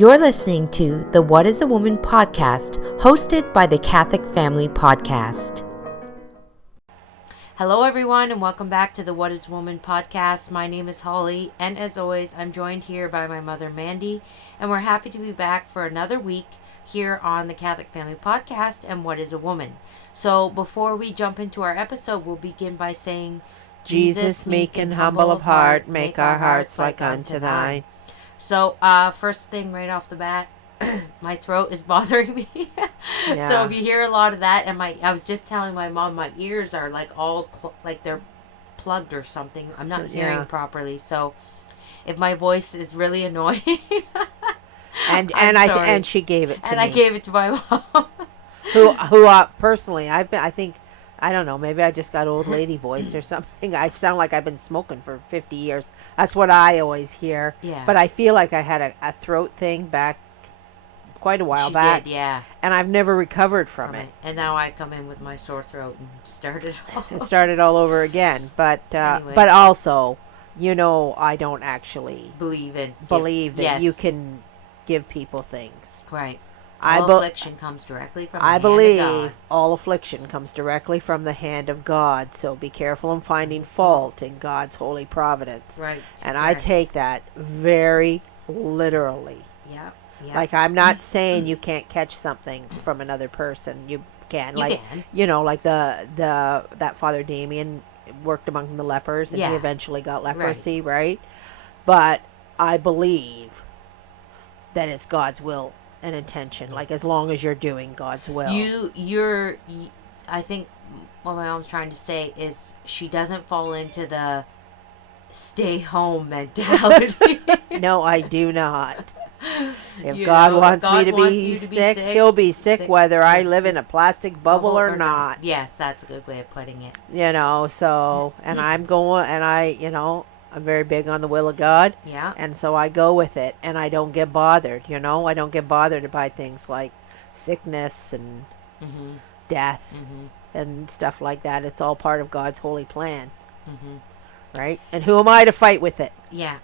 You're listening to the What is a Woman podcast, hosted by the Catholic Family Podcast. Hello, everyone, and welcome back to the What is a Woman podcast. My name is Holly, and as always, I'm joined here by my mother, Mandy, and we're happy to be back for another week here on the Catholic Family Podcast and What is a Woman. So before we jump into our episode, we'll begin by saying, Jesus, meek and humble of heart, make our hearts like unto thine. So, first thing right off the bat, my throat is bothering me. Yeah. So if you hear a lot of that, and I was just telling my mom, my ears are like all like they're plugged or something. I'm not hearing properly. So if my voice is really annoying, and she gave it to me. I gave it to my mom. who personally, I don't know, maybe I just got old lady voice or something. I sound like I've been smoking for 50 years. That's what I always hear. Yeah. But I feel like I had a throat thing back quite a while back. Did, yeah. And I've never recovered from it. And now I come in with my sore throat and start it all over again. But anyway. But also, I don't actually believe that you can give people things. Right. All affliction comes directly from the hand of God. I believe all affliction comes directly from the hand of God. So be careful in finding fault in God's holy providence. Right. And I take that very literally. Yeah. Like, I'm not saying you can't catch something from another person. You can. Like that Father Damien worked among the lepers, and he eventually got leprosy, right? But I believe that it's God's will and intention, like, as long as you're doing God's will. I think what my mom's trying to say is she doesn't fall into the stay home mentality. No, I do not. If God wants me to be sick, he'll be sick whether I live in a plastic bubble or not. Yes, that's a good way of putting it. So, and I'm going, and I'm very big on the will of God. Yeah. And so I go with it, and I don't get bothered, I don't get bothered by things like sickness and death and stuff like that. It's all part of God's holy plan. Right? And who am I to fight with it? Yeah.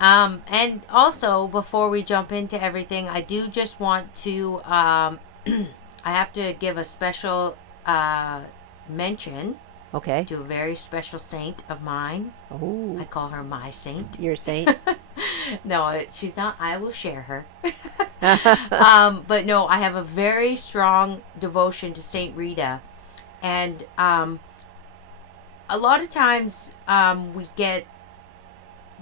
And also, before we jump into everything, I do just want to, I have to give a special mention. Okay. To a very special saint of mine. Oh. I call her my saint. Your saint? No, she's not. I will share her. But no, I have a very strong devotion to Saint Rita. And a lot of times we get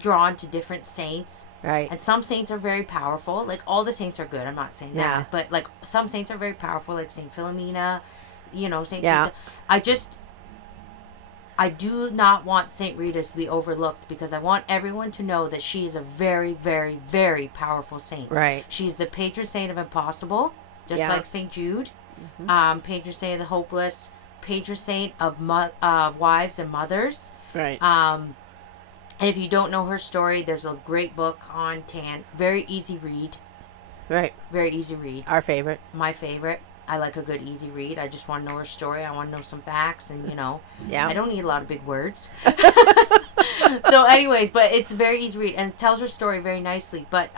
drawn to different saints. Right. And some saints are very powerful. Like, all the saints are good. I'm not saying that. But, like, some saints are very powerful, like Saint Philomena, Saint Teresa. I do not want Saint Rita to be overlooked, because I want everyone to know that she is a very, very, very powerful saint. Right. She's the patron saint of impossible, just like Saint Jude. Patron saint of the hopeless, patron saint of wives and mothers. Right. And if you don't know her story, there's a great book on Tan. Very easy read. Right. Very easy read. Our favorite. My favorite. I like a good easy read. I just want to know her story. I want to know some facts, and Yeah. I don't need a lot of big words. So anyways, but it's a very easy read, and it tells her story very nicely. But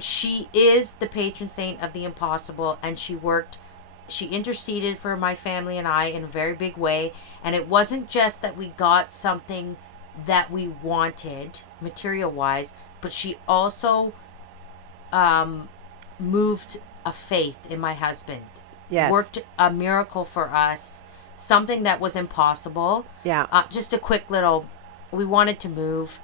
she is the patron saint of the impossible, and she interceded for my family and I in a very big way. And it wasn't just that we got something that we wanted material wise, but she also moved a faith in my husband. Yes. Worked a miracle for us, something that was impossible. Yeah. Just a quick little, we wanted to move,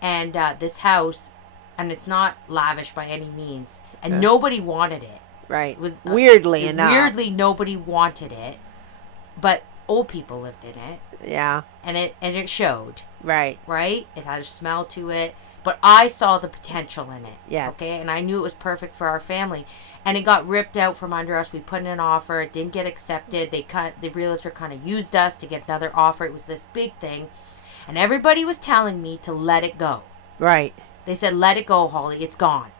and this house, and it's not lavish by any means, and nobody wanted it. Right. It was weirdly enough. Weirdly, nobody wanted it, but old people lived in it. Yeah. And it showed. Right. Right? It had a smell to it. But I saw the potential in it. Yes. Okay? And I knew it was perfect for our family. And it got ripped out from under us. We put in an offer. It didn't get accepted. The realtor kind of used us to get another offer. It was this big thing. And everybody was telling me to let it go. Right. They said, let it go, Holly. It's gone.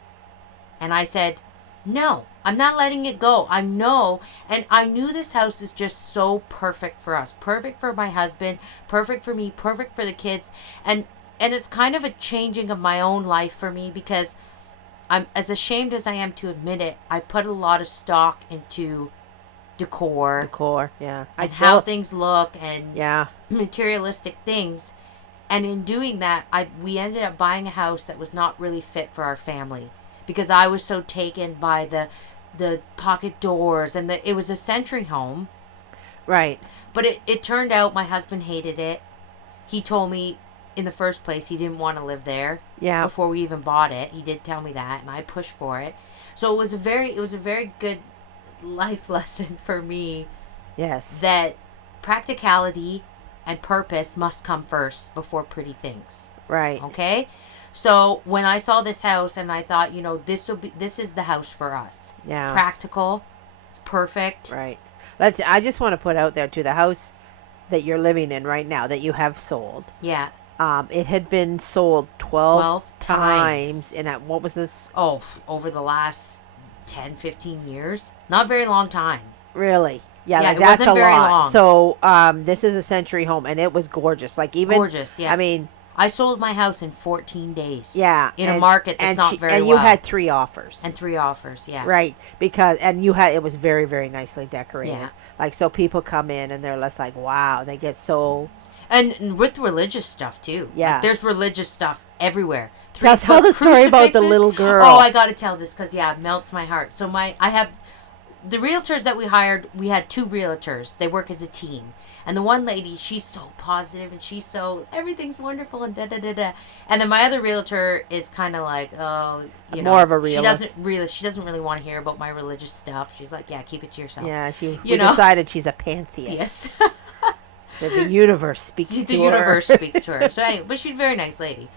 And I said, no, I'm not letting it go. I know. And I knew this house is just so perfect for us. Perfect for my husband. Perfect for me. Perfect for the kids. And it's kind of a changing of my own life for me, because I'm as ashamed as I am to admit it. I put a lot of stock into decor, yeah. and how things look and yeah, materialistic things. And in doing that, we ended up buying a house that was not really fit for our family because I was so taken by the pocket doors and it was a century home. Right. But it turned out my husband hated it. He told me in the first place he didn't want to live there. Yeah. Before we even bought it. He did tell me that, and I pushed for it. So it was a very good life lesson for me. Yes. That practicality and purpose must come first before pretty things. Right. Okay? So when I saw this house and I thought, this is the house for us. Yeah. It's practical. It's perfect. Right. I just want to put out there, too, the house that you're living in right now that you have sold. Yeah. It had been sold 12 times. And what was this? Oh, over the last 10, 15 years. Not very long time. Really? Yeah, it that's wasn't a very lot. long. So, this is a century home, and it was gorgeous. Gorgeous, yeah. I mean, I sold my house in 14 days. Yeah. In a market that's not very well. And you had 3 offers. And 3 offers, yeah. Right. It was very, very nicely decorated. Yeah. So people come in and they're less like, wow, they get so... And with religious stuff, too. Yeah. There's religious stuff everywhere. Tell the story about the little girl. Oh, I got to tell this because, it melts my heart. So I have... The realtors that we hired, we had 2 realtors. They work as a team. And the one lady, she's so positive and she's so, everything's wonderful and da-da-da-da. And then my other realtor is kind of like, more of a realist. She doesn't really want to hear about my religious stuff. She's like, yeah, keep it to yourself. Yeah, we decided she's a pantheist. Yes. So the universe speaks to her. The universe speaks to her. So anyway, but she's a very nice lady.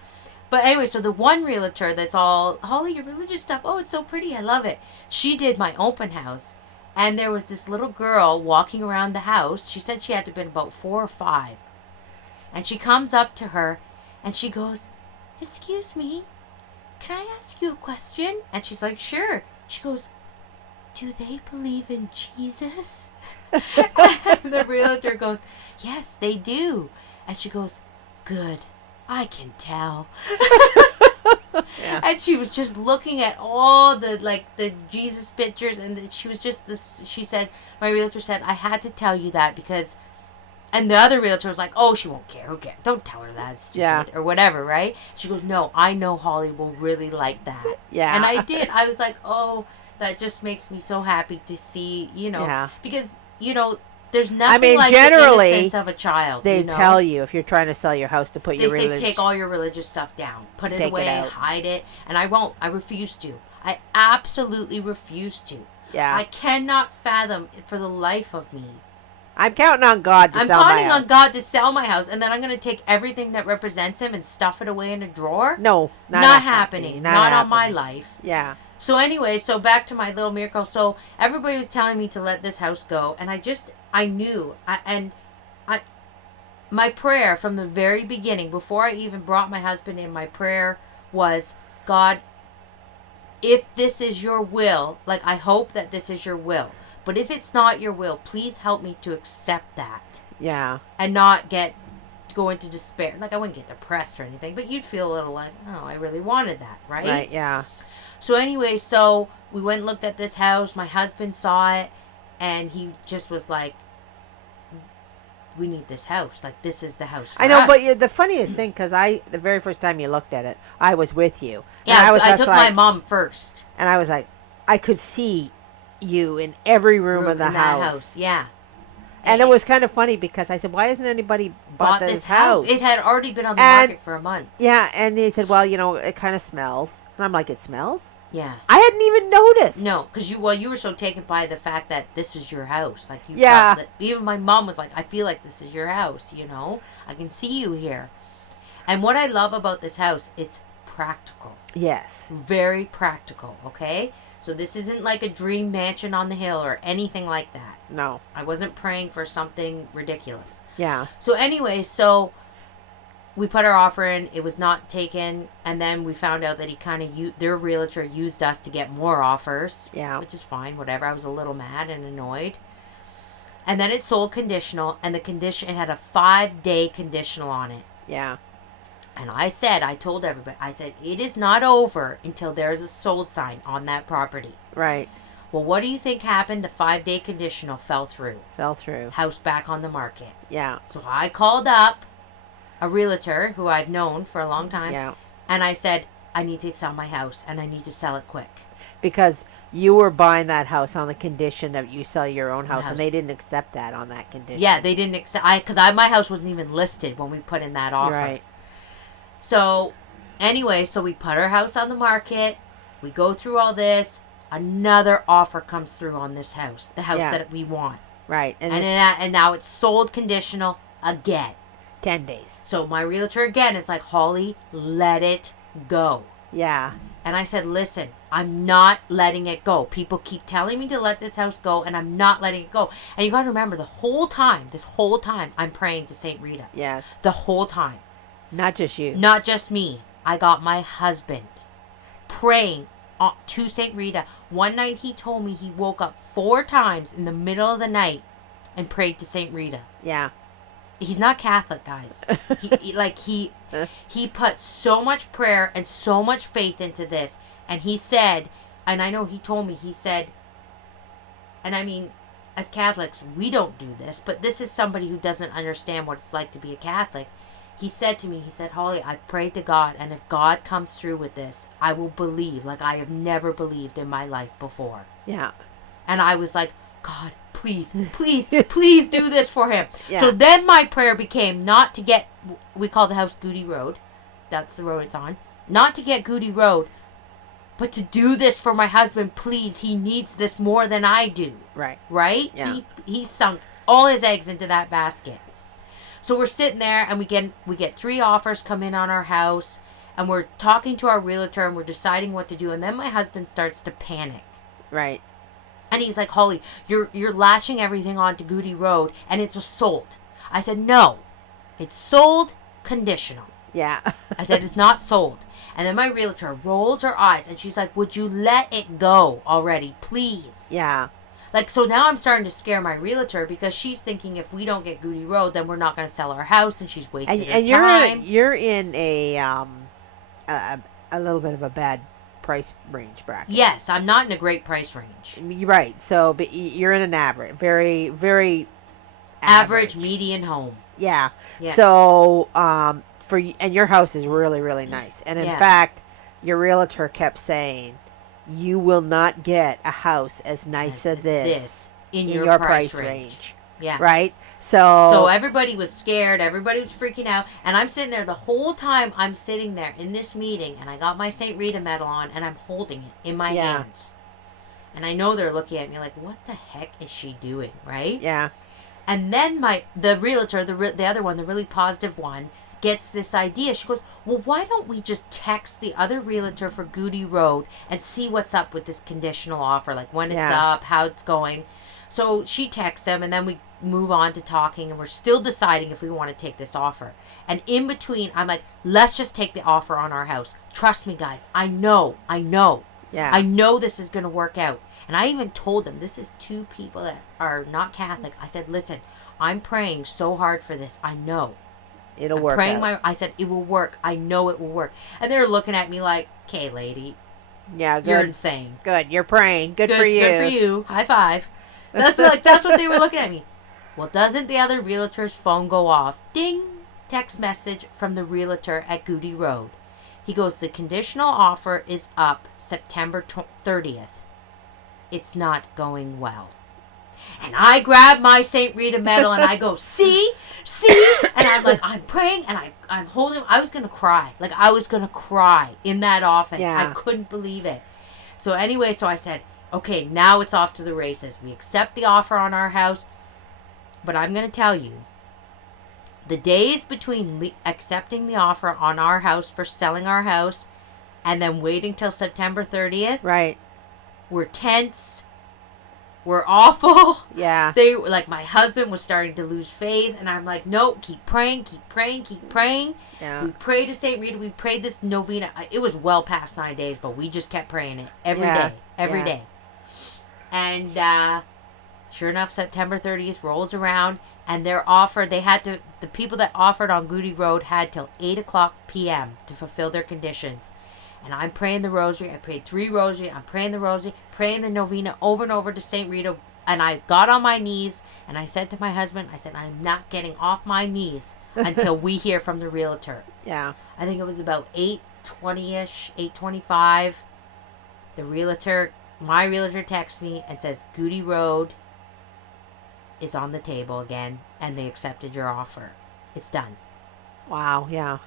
But anyway, so the one realtor that's all, Holly, your religious stuff, oh, it's so pretty, I love it. She did my open house. And there was this little girl walking around the house. She said she had to have been about 4 or 5. And she comes up to her and she goes, excuse me, can I ask you a question? And she's like, sure. She goes, do they believe in Jesus? And the realtor goes, yes, they do. And she goes, good, I can tell. Yeah. And she was just looking at all the Jesus pictures, and she was just this. She said, my realtor said, I had to tell you that because, and the other realtor was like, oh, she won't care. Okay, don't tell her that, stupid, or whatever, right? She goes, no, I know Holly will really like that. Yeah. And I did. I was like, oh, that just makes me so happy to see, because there's nothing like generally, the innocence of a child. They tell you if you're trying to sell your house to put your religion. They say take all your religious stuff down, put it away, hide it, and I won't. I refuse to. I absolutely refuse to. Yeah. I cannot fathom it for the life of me. I'm counting on God to sell my house. I'm counting on God to sell my house, and then I'm going to take everything that represents Him and stuff it away in a drawer. No, not happening. Not on my life. Yeah. So anyway, back to my little miracle. So everybody was telling me to let this house go, and I knew, my prayer from the very beginning, before I even brought my husband in, my prayer was, God, if this is your will, I hope that this is your will, but if it's not your will, please help me to accept that. Yeah. And not go into despair. I wouldn't get depressed or anything, but you'd feel a little like, oh, I really wanted that, right? Right, yeah. So anyway, we went and looked at this house. My husband saw it, and he just was like, we need this house. This is the house for us. I know, but the funniest thing, because the very first time you looked at it, I was with you. Yeah, I took my mom first. And I was like, I could see you in every room of the house. Yeah. And it was kind of funny because I said, why hasn't anybody bought this house? It had already been on the market for a month. Yeah, and they said, well, it kind of smells. And I'm like, it smells? Yeah. I hadn't even noticed. No, because you were so taken by the fact that this is your house. You felt that, even my mom was like, I feel like this is your house, I can see you here. And what I love about this house, it's practical. Yes. Very practical, okay? So this isn't like a dream mansion on the hill or anything like that. No. I wasn't praying for something ridiculous. Yeah. So anyway, we put our offer in. It was not taken. And then we found out that their realtor used us to get more offers. Yeah. Which is fine, whatever. I was a little mad and annoyed. And then it sold conditional. And it had a 5-day conditional on it. Yeah. And I told everybody, I said, it is not over until there's a sold sign on that property. Right. Well, what do you think happened? The 5-day conditional fell through. House back on the market. Yeah. So I called up a realtor who I've known for a long time. Yeah. And I said, I need to sell my house and I need to sell it quick. Because you were buying that house on the condition that you sell your own house, and they didn't accept that on that condition. Yeah, they didn't accept. Because my house wasn't even listed when we put in that offer. Right. So, anyway, so we put our house on the market. We go through all this. Another offer comes through on this house, the house that we want. Right. And now it's sold conditional again. 10 days. So my realtor again is like, Holly, let it go. Yeah. And I said, listen, I'm not letting it go. People keep telling me to let this house go, and I'm not letting it go. And you got to remember, this whole time, I'm praying to St. Rita. Yes. The whole time. Not just you. Not just me. I got my husband praying to St. Rita. One night he told me he woke up 4 times in the middle of the night and prayed to St. Rita. Yeah. He's not Catholic, guys. He put so much prayer and so much faith into this. And he said, and I know he told me, he said, and I mean, as Catholics, we don't do this, but this is somebody who doesn't understand what it's like to be a Catholic. He said to me, he said, Holly, I prayed to God, and if God comes through with this, I will believe like I have never believed in my life before. Yeah. And I was like, God, please, please, please do this for him. Yeah. So then my prayer became not to get, we call the house Goody Road. That's the road it's on. Not to get Goody Road, but to do this for my husband, please. He needs this more than I do. Right. Right? Yeah. He sunk all his eggs into that basket. So we're sitting there and we get 3 offers come in on our house, and we're talking to our realtor and we're deciding what to do, and then my husband starts to panic. Right. And he's like, Holly, you're lashing everything onto Goody Road, and it's a sold. I said, no, it's sold conditional. Yeah. I said, it's not sold. And then my realtor rolls her eyes, and she's like, would you let it go already, please? Yeah. Like, so now I'm starting to scare my realtor because she's thinking if we don't get Goody Road, then we're not going to sell our house, and she's wasting her time. You're in a little bit of a bad price range bracket. Yes, I'm not in a great price range. You're right. So, but you're in an average, very, very average median home. Yeah. So, and your house is really, really nice. And in fact, your realtor kept saying, you will not get a house as nice as this in your price range. Yeah. Right? So everybody was scared. Everybody was freaking out. And I'm sitting there the whole time I'm sitting there in this meeting, and I got my St. Rita medal on, and I'm holding it in my hands. And I know they're looking at me like, what the heck is she doing? Right? Yeah. And then the realtor, the other one, the really positive one, gets this idea. She goes, well, why don't we just text the other realtor for Goody Road and see what's up with this conditional offer, like when it's up, how it's going. So she texts them, and then we move on to talking, and we're still deciding if we want to take this offer. And in between, I'm like, let's just take the offer on our house. Trust me, guys. I know. Yeah. I know this is going to work out. And I even told them, this is 2 people that are not Catholic. I said, listen, I'm praying so hard for this. I know. It'll work out. I said, it will work. I know it will work. And they're looking at me like, okay, lady. Yeah, good. You're insane. Good. You're praying. Good for you. Good for you. High five. That's what they were looking at me. Well, doesn't the other realtor's phone go off? Ding. Text message from the realtor at Goody Road. He goes, the conditional offer is up September 30th. It's not going well. And I grab my St. Rita medal and I go, see? And I'm like, I'm praying and I'm holding. I was going to cry. Like, I was going to cry in that office. Yeah. I couldn't believe it. So anyway, so I said, okay, now it's off to the races. We accept the offer on our house. But I'm going to tell you, the days between accepting the offer on our house for selling our house and then waiting till September 30th. Right. Were tense. Were awful. Yeah. They like, my husband was starting to lose faith, and I'm like, no, keep praying. Yeah. We prayed to St. Rita. We prayed this novena. It was well past 9 days, but we just kept praying it every day. And Sure enough, September 30th rolls around, and the people that offered on Goody Road had till 8 o'clock p.m. to fulfill their conditions. And I'm praying the rosary. I prayed 3 rosary. I'm praying the rosary, praying the novena over and over to St. Rita. And I got on my knees, and I said to my husband, I said, I'm not getting off my knees until we hear from the realtor. Yeah. I think it was about 8:20-ish, 8:25. My realtor texts me and says, Goody Road is on the table again, and they accepted your offer. It's done. Wow, yeah.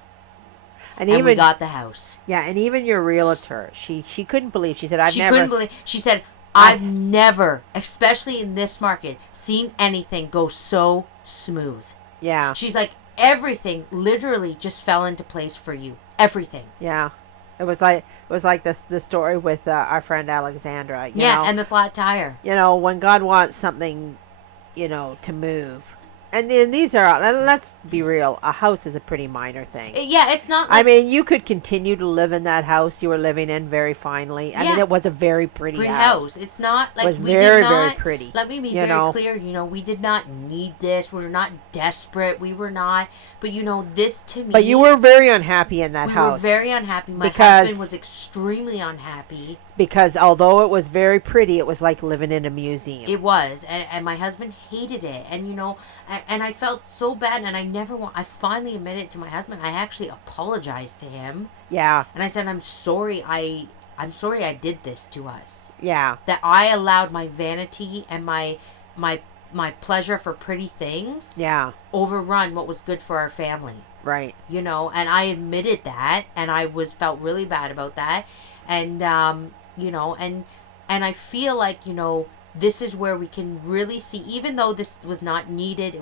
And even, we got the house. Yeah, and even your realtor, she couldn't believe. She said, She said, I've never, especially in this market, seen anything go so smooth. Yeah. She's like, everything literally just fell into place for you. Everything. Yeah. It was like the story with our friend Alexandra. You know? And the flat tire. You know, when God wants something, you know, to move. And then these are, let's be real, a house is a pretty minor thing. Yeah, it's not. I mean, you could continue to live in that house you were living in very finely. I mean, it was a very pretty house. It's not like it was very pretty. Let me be very clear. You know, we did not need this. We were not desperate. We were not. But you know, this to me. But you were very unhappy in that house. We were very unhappy. My husband was extremely unhappy. Because although it was very pretty, it was like living in a museum. It was, and my husband hated it, and you know, and I felt so bad, and I finally admitted to my husband. I actually apologized to him. Yeah. And I said, I'm sorry I did this to us. Yeah. That I allowed my vanity and my pleasure for pretty things. Yeah. Overrun what was good for our family. Right. You know, and I admitted that, and I felt really bad about that, and you know, and I feel like, you know, this is where we can really see, even though this was not needed,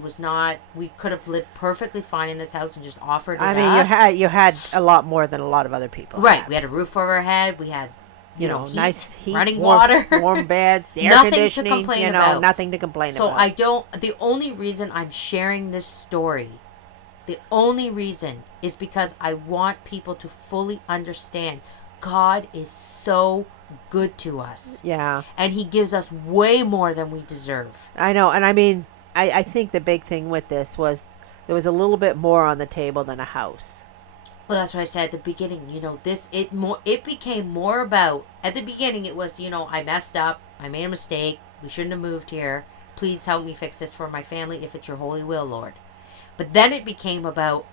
we could have lived perfectly fine in this house and just offered it up. I mean, you had a lot more than a lot of other people. Right. had. We had a roof over our head. We had, you know, nice heat, running water, water, warm beds, air nothing conditioning. to complain about. Nothing to complain about. So the only reason I'm sharing this story, the only reason is because I want people to fully understand God is so good to us. Yeah. And he gives us way more than we deserve. I know. And I mean, I think the big thing with this was there was a little bit more on the table than a house. Well, that's what I said at the beginning. You know, it became more about, at the beginning it was, you know, I messed up. I made a mistake. We shouldn't have moved here. Please help me fix this for my family if it's your holy will, Lord. But then it became about,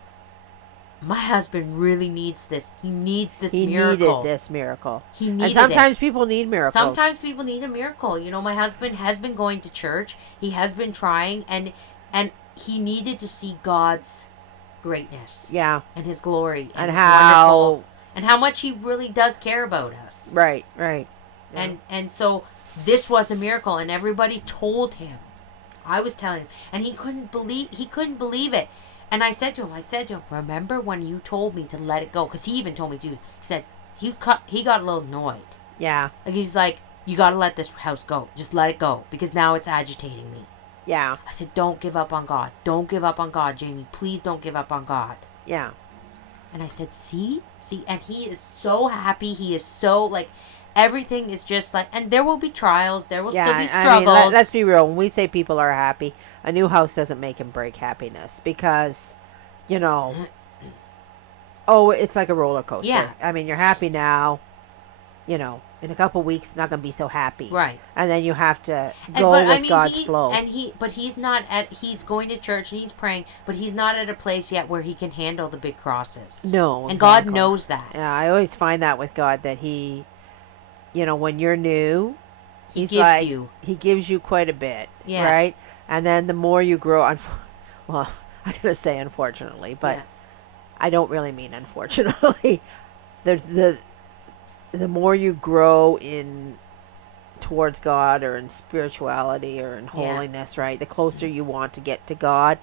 my husband really needs this. He needs this miracle. He needed this miracle. He needed it. And sometimes people need miracles. Sometimes people need a miracle. You know, my husband has been going to church. He has been trying, and he needed to see God's greatness. Yeah. And his glory. And how much he really does care about us. Right. Yeah. And so this was a miracle, and everybody told him. I was telling him, and he couldn't believe it. And I said to him, remember when you told me to let it go? Because he even told me to. He said, he got a little annoyed. Yeah. Like, he's like, you got to let this house go. Just let it go. Because now it's agitating me. Yeah. I said, don't give up on God. Don't give up on God, Jamie. Please don't give up on God. Yeah. And I said, see? And he is so happy. He is so, like, everything is just like, and there will be trials. There will still be struggles. I mean, let's be real. When we say people are happy, a new house doesn't make and break happiness because, you know, it's like a roller coaster. Yeah. I mean, you're happy now, you know, in a couple weeks, not going to be so happy. Right. And then you have to go with God's flow. He's going to church and he's praying, but he's not at a place yet where he can handle the big crosses. No. And God knows that. Yeah, I always find that with God, that he, you know, when you're new, he gives you quite a bit, right? And then the more you grow, well, I'm going to say unfortunately, but I don't really mean unfortunately. There's the more you grow towards God or in spirituality or in holiness, right? The closer you want to get to God,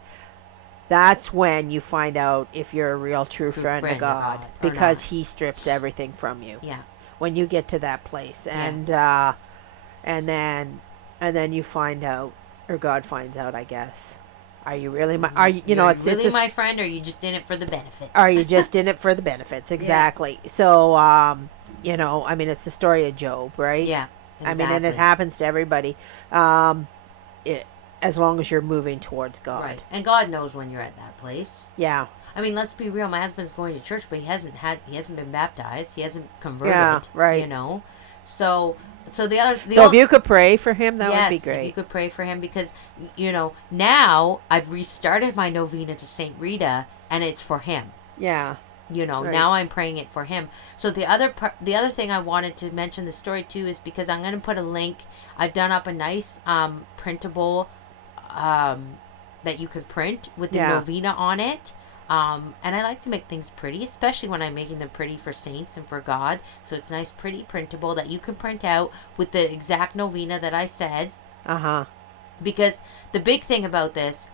that's when you find out if you're a real true friend of God, because he strips everything from you. Yeah. When you get to that place, and then you find out, or God finds out, I guess. Are you really my? Are you? You know, it's really my friend, or are you just in it for the benefits? Are you just in it for the benefits? Exactly. Yeah. So, you know, I mean, it's the story of Job, right? Yeah. Exactly. I mean, and it happens to everybody. as long as you're moving towards God. Right. And God knows when you're at that place. Yeah. I mean, let's be real. My husband's going to church, but he hasn't been baptized. He hasn't converted. Yeah, right. You know, so if you could pray for him, that would be great. If you could pray for him, because now I've restarted my novena to Saint Rita, and it's for him. Yeah. Right. Now I'm praying it for him. So the other thing I wanted to mention the story too is because I'm going to put a link. I've done up a nice printable that you can print with the novena on it. And I like to make things pretty, especially when I'm making them pretty for saints and for God. So it's nice, pretty printable that you can print out with the exact novena that I said. Because the big thing about this,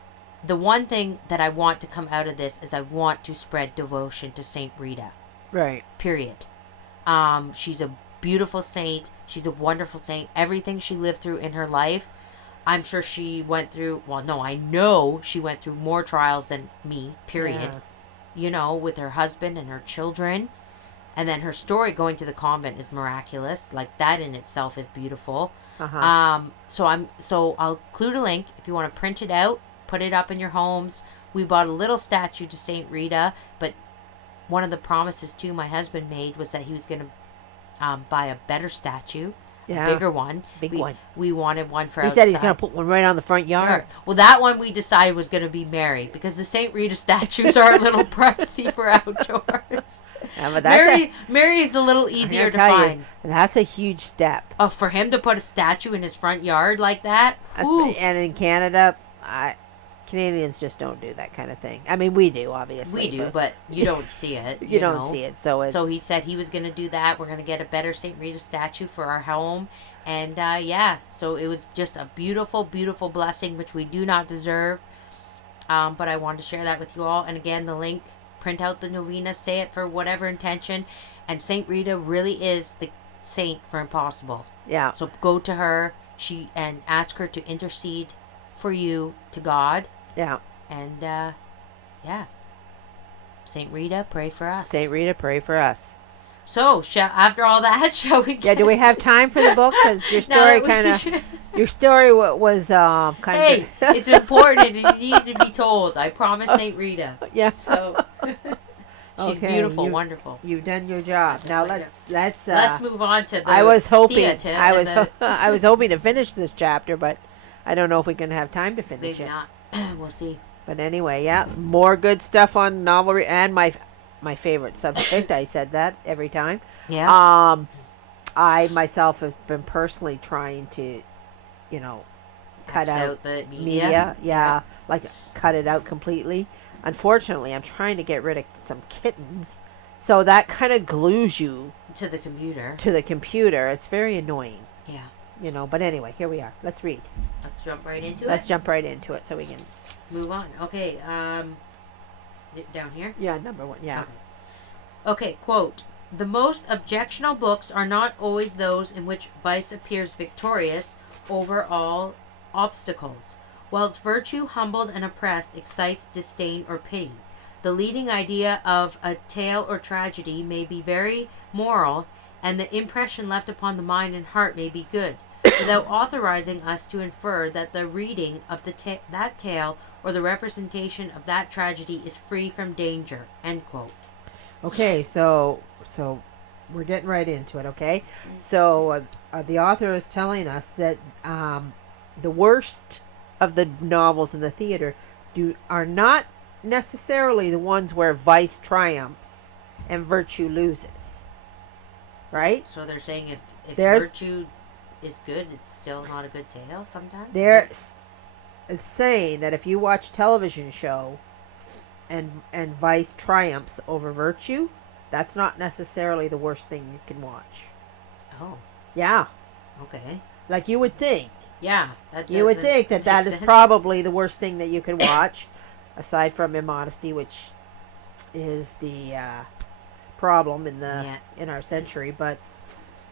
the one thing that I want to come out of this is I want to spread devotion to Saint Rita. Right. Period. She's a beautiful saint. She's a wonderful saint. Everything she lived through in her life, I'm sure she went through, I know she went through more trials than me, period. Yeah. With her husband and her children. And then her story going to the convent is miraculous. Like, that in itself is beautiful. So I'll include a link if you want to print it out, put it up in your homes. We bought a little statue to Saint Rita, but one of the promises too my husband made was that he was going to buy a better statue. Yeah. A bigger one. Big one. We wanted one for outside. He said he's going to put one right on the front yard. Well, that one we decided was going to be Mary, because the St. Rita statues are a little pricey for outdoors. Yeah, but Mary is a little easier to find. That's a huge step. Oh, for him to put a statue in his front yard like that? And in Canada, Canadians just don't do that kind of thing. I mean, we do, obviously. We do, but you don't see it. You don't see it. So he said he was going to do that. We're going to get a better St. Rita statue for our home. And, so it was just a beautiful, beautiful blessing, which we do not deserve. But I wanted to share that with you all. And again, the link, print out the novena, say it for whatever intention. And St. Rita really is the saint for impossible. Yeah. So go to her and ask her to intercede for you to God. Yeah. And, St. Rita, pray for us. St. Rita, pray for us. So, after all that, shall we do we have time for the book? Because your story was kind of... Hey, it's important and it needs to be told. I promise St. Rita. Yeah. So, she's beautiful, wonderful. You've done your job. Now, let's move on to the I was hoping to finish this chapter, but I don't know if we're going to have time to finish Maybe it. Not. We'll see. But anyway, more good stuff on novel and my favorite subject. I said that every time. Yeah. I myself have been personally trying to, cut out the media. Yeah, like cut it out completely. Unfortunately, I'm trying to get rid of some kittens, so that kind of glues you to the computer. It's very annoying. Yeah. But anyway, here we are. Let's read. Let's jump right into Let's jump right into it so we can move on. Okay. Down here? Yeah, number 1. Yeah. Okay, quote, "The most objectionable books are not always those in which vice appears victorious over all obstacles, whilst virtue, humbled and oppressed, excites disdain or pity. The leading idea of a tale or tragedy may be very moral, and the impression left upon the mind and heart may be good, without authorizing us to infer that the reading of that tale or the representation of that tragedy is free from danger." End quote. Okay, so we're getting right into it, okay? So the author is telling us that the worst of the novels in the theater are not necessarily the ones where vice triumphs and virtue loses. Right? So they're saying if virtue is good, it's still not a good tale sometimes? It's saying that if you watch a television show and vice triumphs over virtue, that's not necessarily the worst thing you can watch. Oh. Yeah. Okay. Like you would think. Yeah. You would think that is probably the worst thing that you can watch, aside from immodesty, which is the problem in our century. But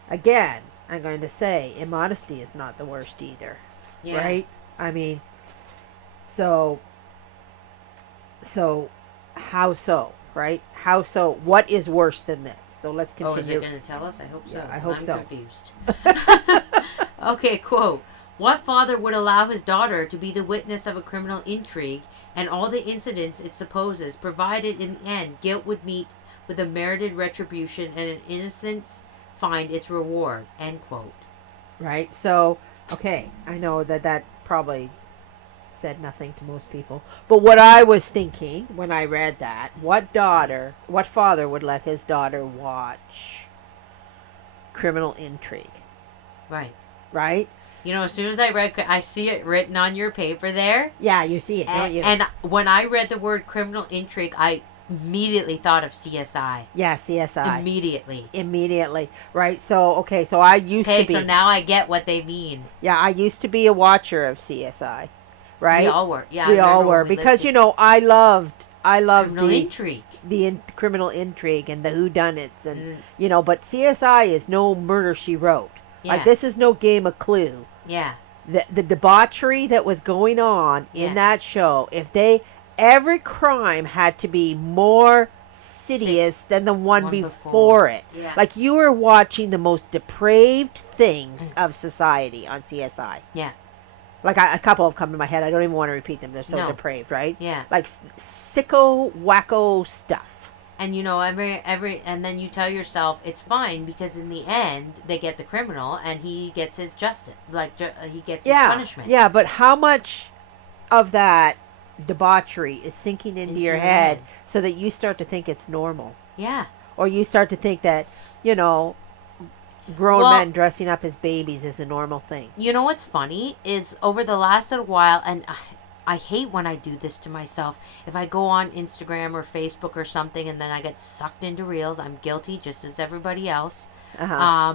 again, I'm going to say immodesty is not the worst either. Yeah. Right? I mean, so how so? Right? How so? What is worse than this? So let's continue. Oh, is it going to tell us? I hope so. Yeah, I hope so. I'm confused. Okay, quote. What father would allow his daughter to be the witness of a criminal intrigue and all the incidents it supposes, provided in the end guilt would meet with a merited retribution and an innocence find its reward? End quote. Right. So, okay, I know that probably said nothing to most people. But what I was thinking when I read that, what father would let his daughter watch criminal intrigue? Right. Right? You know, as soon as I see it written on your paper there. Yeah, you see it, don't you? And when I read the word criminal intrigue, I immediately thought of CSI. Yeah, CSI. Immediately. Right. So, okay, so I used to be. Okay, so now I get what they mean. Yeah, I used to be a watcher of CSI. Right? We all were. Yeah, we all were because I loved criminal intrigue. The criminal intrigue and the whodunits and but CSI is no Murder She Wrote. Yeah. Like this is no Game of Clue. Yeah. The debauchery that was going on in that show, every crime had to be more insidious than the one before it. Yeah. Like you were watching the most depraved things of society on CSI. Yeah. Like a couple have come to my head. I don't even want to repeat them. They're so depraved, right? Yeah. Like sicko, wacko stuff. And every and then you tell yourself it's fine because in the end they get the criminal and he gets his justice, he gets his punishment. Yeah, but how much of that debauchery is sinking into your head so that you start to think it's normal? Yeah. Or you start to think that grown men dressing up as babies is a normal thing. You know what's funny is over the last little while, and I hate when I do this to myself. If I go on Instagram or Facebook or something and then I get sucked into reels, I'm guilty just as everybody else. Uh-huh.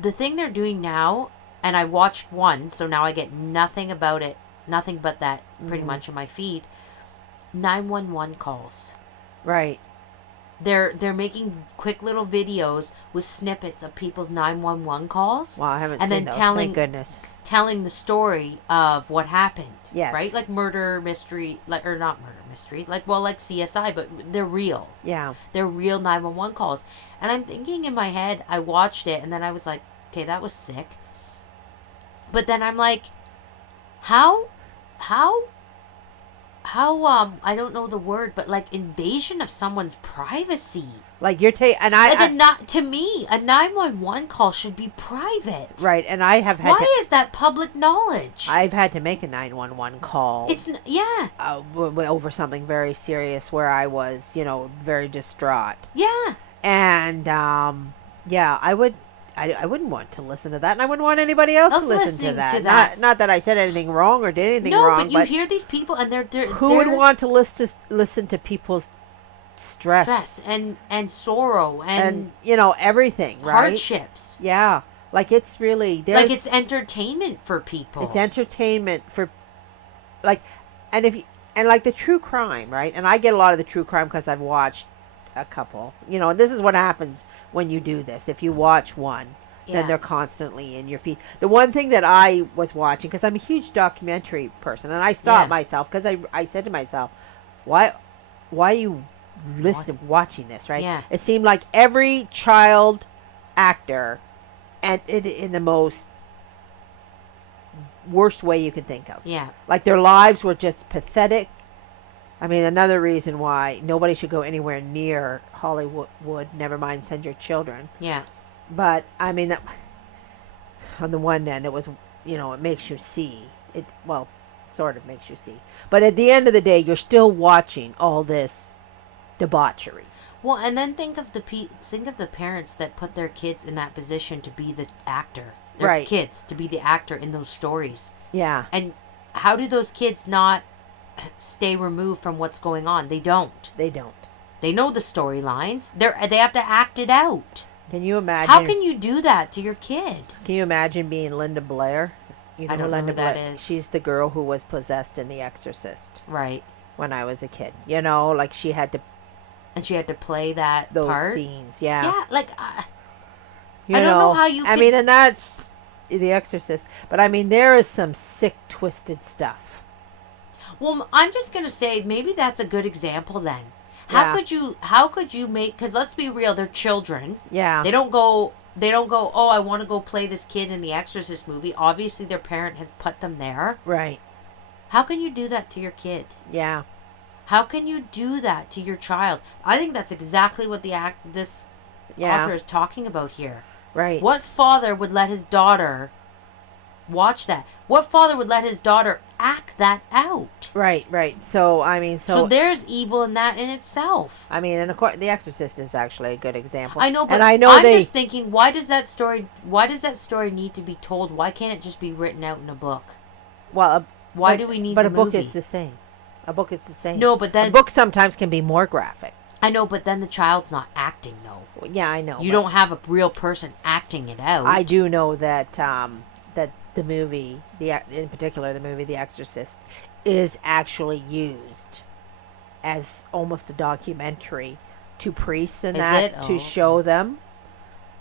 The thing they're doing now, and I watched one, so now I get nothing about it, nothing but that pretty much in my feed. 911 calls. Right. They're making quick little videos with snippets of people's 911 calls. Wow, I haven't seen those. Thank goodness. Telling the story of what happened. Yes. Right? Like murder mystery, or not murder mystery, like CSI, but they're real. Yeah. They're real 911 calls. And I'm thinking in my head, I watched it and then I was like, okay, that was sick. But then I'm like, how I don't know the word, but like invasion of someone's privacy. Like you're to me, a 911 call should be private. Right, and I have had. Why is that public knowledge? I've had to make a 911 call. Over something very serious where I was, very distraught. Yeah. And I wouldn't want to listen to that, and I wouldn't want anybody else to listen to that. Not that I said anything wrong or did anything wrong. No, but you hear these people, and they're who would want to listen to people's stress and sorrow and everything, right? Hardships. Yeah, like it's really like it's entertainment for people. It's entertainment for and like the true crime, right? And I get a lot of the true crime because I've watched a couple. This is what happens when you do this. If you watch one, then they're constantly in your feed. The one thing that I was watching, because I'm a huge documentary person, and I stopped myself because I said to myself, why are you watching this, right? Yeah. It seemed like every child actor, and in the most worst way you could think of. Yeah. Like their lives were just pathetic. I mean, another reason why nobody should go anywhere near Hollywood, never mind send your children. Yeah. But, I mean, that, on the one end, it was, it makes you see. Sort of makes you see. But at the end of the day, you're still watching all this debauchery. Well, and then think of the parents that put their kids in that position to be the actor. Their kids to be the actor in those stories. Yeah. And how do those kids not stay removed from what's going on? They don't. They don't. They know the storylines. They have to act it out. Can you imagine? How can you do that to your kid? Can you imagine being Linda Blair? I don't know who that is. She's the girl who was possessed in The Exorcist. Right. When I was a kid. Like she had to. And she had to play that those part? scenes, yeah. Yeah, like, I don't know how you could... I mean, and that's The Exorcist. But I mean, there is some sick, twisted stuff. Well, I'm just going to say maybe that's a good example then. How could you make, because let's be real, they're children. Yeah. They don't go They don't go, oh, I want to go play this kid in the Exorcist movie. Obviously, their parent has put them there. Right. How can you do that to your kid? Yeah. How can you do that to your child? I think that's exactly what this author is talking about here. Right. What father would let his daughter watch that? What father would let his daughter act that out? Right, right. So, I mean, So there's evil in that in itself. I mean, and of course, The Exorcist is actually a good example. I know, but and I know I'm just thinking, why does that story need to be told? Why can't it just be written out in a book? Well, why do we need But the a book movie? is the same. A book is the same. No, but then... A book sometimes can be more graphic. I know, but then the child's not acting, though. Well, yeah, I know. You don't have a real person acting it out. I do know that that the movie, in particular the movie The Exorcist, is actually used as almost a documentary to priests and to show them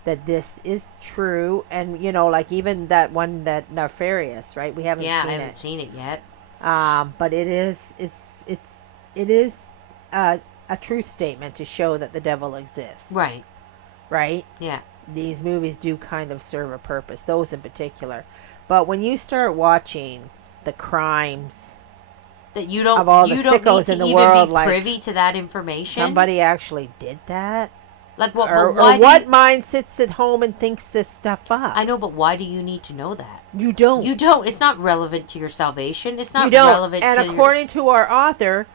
that this is true. And, you know, like even that one, that Nefarious, right? We haven't seen it. Yeah, I haven't seen it yet. But it is a truth statement to show that the devil exists. Right. Right? Yeah. These movies do kind of serve a purpose, those in particular. But when you start watching the crimes that you don't of all the you don't sickos need in to the even world, be like privy to that information. Somebody actually did that. Like what? Or what mind sits at home and thinks this stuff up? I know, but why do you need to know that? You don't. You don't. It's not relevant to your salvation. It's not relevant. And according to our author,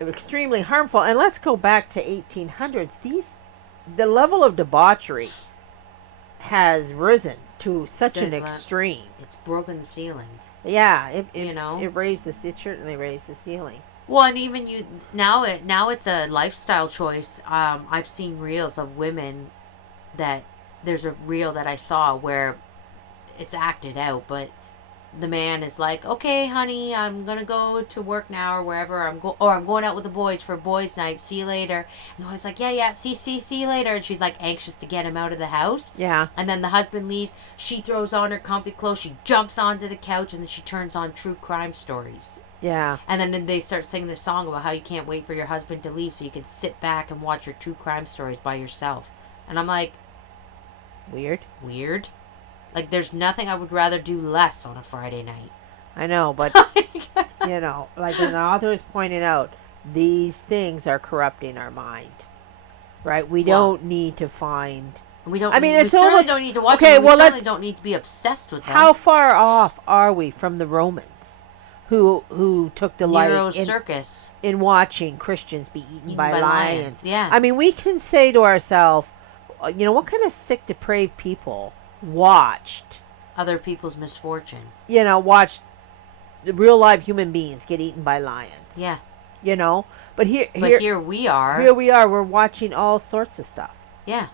extremely harmful. And let's go back to 1800s. The level of debauchery has risen to such an extreme. It's broken the ceiling. Yeah, it certainly raised the ceiling. Well, and even now it's a lifestyle choice. I've seen reels of women that there's a reel that I saw where it's acted out, but the man is like, okay, honey, I'm gonna go to work now or wherever I'm going out with the boys for boys' night. See you later. And the wife's like, yeah, see you later. And she's like anxious to get him out of the house. Yeah. And then the husband leaves. She throws on her comfy clothes. She jumps onto the couch and then she turns on true crime stories. Yeah. And then they start singing this song about how you can't wait for your husband to leave so you can sit back and watch your true crime stories by yourself. And I'm like, weird. Like, there's nothing I would rather do less on a Friday night. I know, but, you know, like the author is pointing out, these things are corrupting our mind. Right? We don't need to find... We certainly don't need to watch them. We certainly don't need to be obsessed with them. How far off are we from the Romans who took delight in watching Christians be eaten by lions? Yeah. I mean, we can say to ourselves, you know, what kind of sick, depraved people watched other people's misfortune? You know, watched the real live human beings get eaten by lions. Yeah. You know? But here we are. Here we are. We're watching all sorts of stuff. Yeah.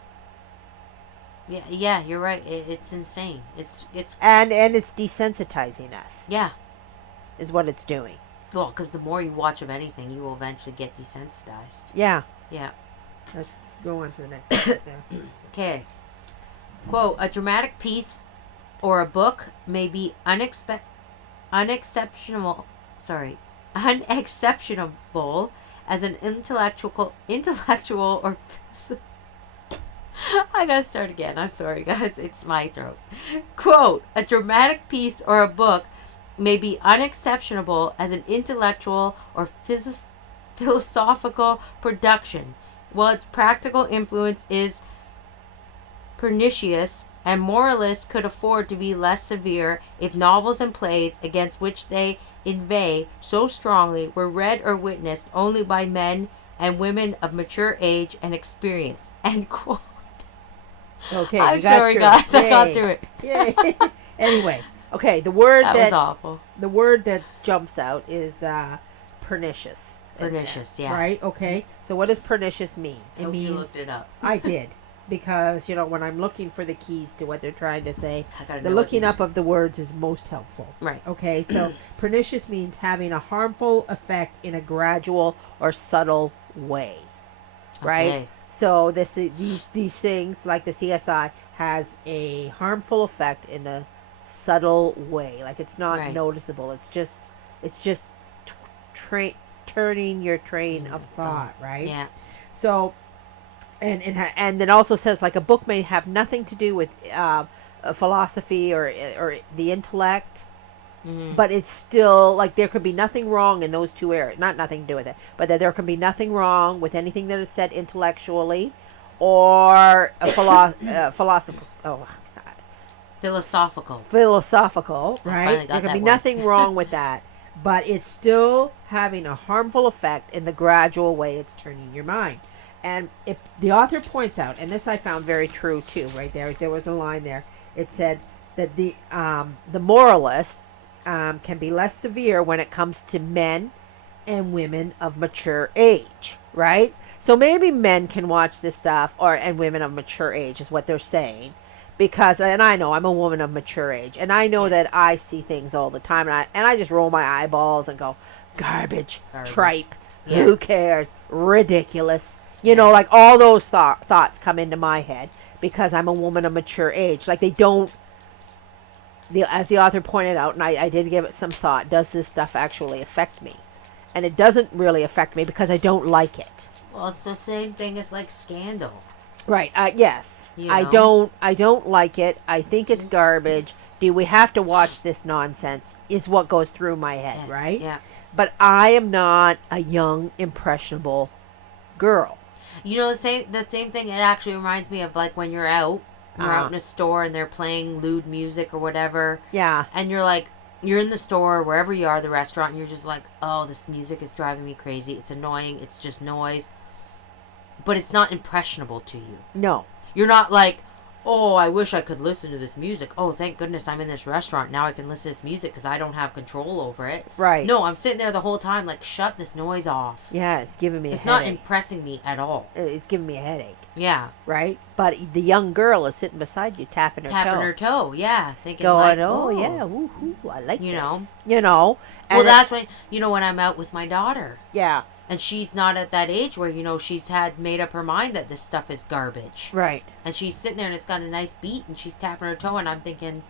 Yeah, you're right. It's insane. It's and it's desensitizing us. Yeah. Is what it's doing. Well, because the more you watch of anything, you will eventually get desensitized. Yeah. Yeah. Let's go on to the next slide there. Okay. Quote, a dramatic piece or a book may be unexceptionable as an intellectual or I gotta start again. I'm sorry, guys. It's my throat. Quote, a dramatic piece or a book may be unexceptionable as an intellectual or philosophical production, while its practical influence is pernicious, and moralists could afford to be less severe if novels and plays against which they inveigh so strongly were read or witnessed only by men and women of mature age and experience. End quote. Okay, I'm sorry, guys. Yay. I got through it. Yay. Anyway, okay, the word that was awful. The word that jumps out is pernicious. Pernicious, yeah. Right? Okay. So what does pernicious mean? I hope you looked it up. I did. Because, you know, when I'm looking for the keys to what they're trying to say, the looking up of the words is most helpful. Right. Okay, so pernicious means having a harmful effect in a gradual or subtle way. Right? Okay. So these things, like the CSI, has a harmful effect in a subtle way. Like, it's not noticeable. It's just turning your train of thought, right? Yeah. So And it also says like a book may have nothing to do with philosophy or the intellect, but it's still like there could be nothing wrong in those two areas. Not nothing to do with it, but that there can be nothing wrong with anything that is said intellectually or a philosophical. Oh, philosophical, right? There can be nothing wrong with that, but it's still having a harmful effect in the gradual way it's turning your mind. And if the author points out, and this I found very true too, right there was a line there. It said that the moralists can be less severe when it comes to men and women of mature age, right? So maybe men can watch this stuff, and women of mature age is what they're saying. Because, and I know I'm a woman of mature age, and I know that I see things all the time, and I just roll my eyeballs and go, garbage. Tripe, who cares, ridiculous. You know, like all those thoughts come into my head because I'm a woman of mature age. Like they don't, as the author pointed out, and I did give it some thought, does this stuff actually affect me? And it doesn't really affect me because I don't like it. Well, it's the same thing as like Scandal. Right. Yes. You know? I don't like it. I think it's garbage. Do we have to watch this nonsense? Is what goes through my head, right? Yeah. But I am not a young, impressionable girl. You know, the same thing. It actually reminds me of like when you're out in a store and they're playing lewd music or whatever. Yeah. And you're like, you're in the store, wherever you are, the restaurant, and you're just like, oh, this music is driving me crazy. It's annoying. It's just noise. But it's not impressionable to you. No. You're not like, oh, I wish I could listen to this music. Oh, thank goodness I'm in this restaurant. Now I can listen to this music because I don't have control over it. Right. No, I'm sitting there the whole time like, shut this noise off. Yeah, it's giving me a headache. It's not impressing me at all. It's giving me a headache. Yeah. Right? But the young girl is sitting beside you tapping her toe, yeah. Thinking going, like, oh, yeah, woohoo, I like you this. Know? You know? Well, that's when, when I'm out with my daughter. Yeah. And she's not at that age where, she's had made up her mind that this stuff is garbage. Right. And she's sitting there and it's got a nice beat and she's tapping her toe and I'm thinking,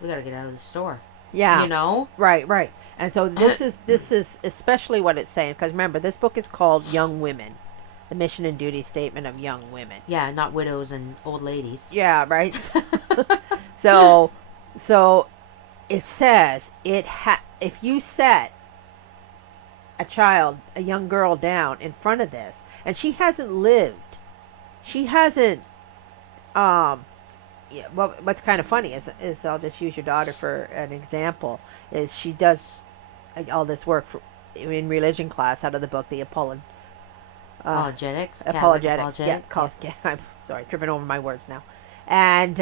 we got to get out of the store. Yeah. You know? Right. And so this is especially what it's saying. Because remember, this book is called Young Women. The Mission and Duty Statement of Young Women. Yeah, not widows and old ladies. Yeah, right? So it says, if you set a young girl down in front of this, and she hasn't well, what's kind of funny is I'll just use your daughter for an example, is she does all this work in religion class out of the book, the Apologetics. Yeah, I'm sorry, tripping over my words now. And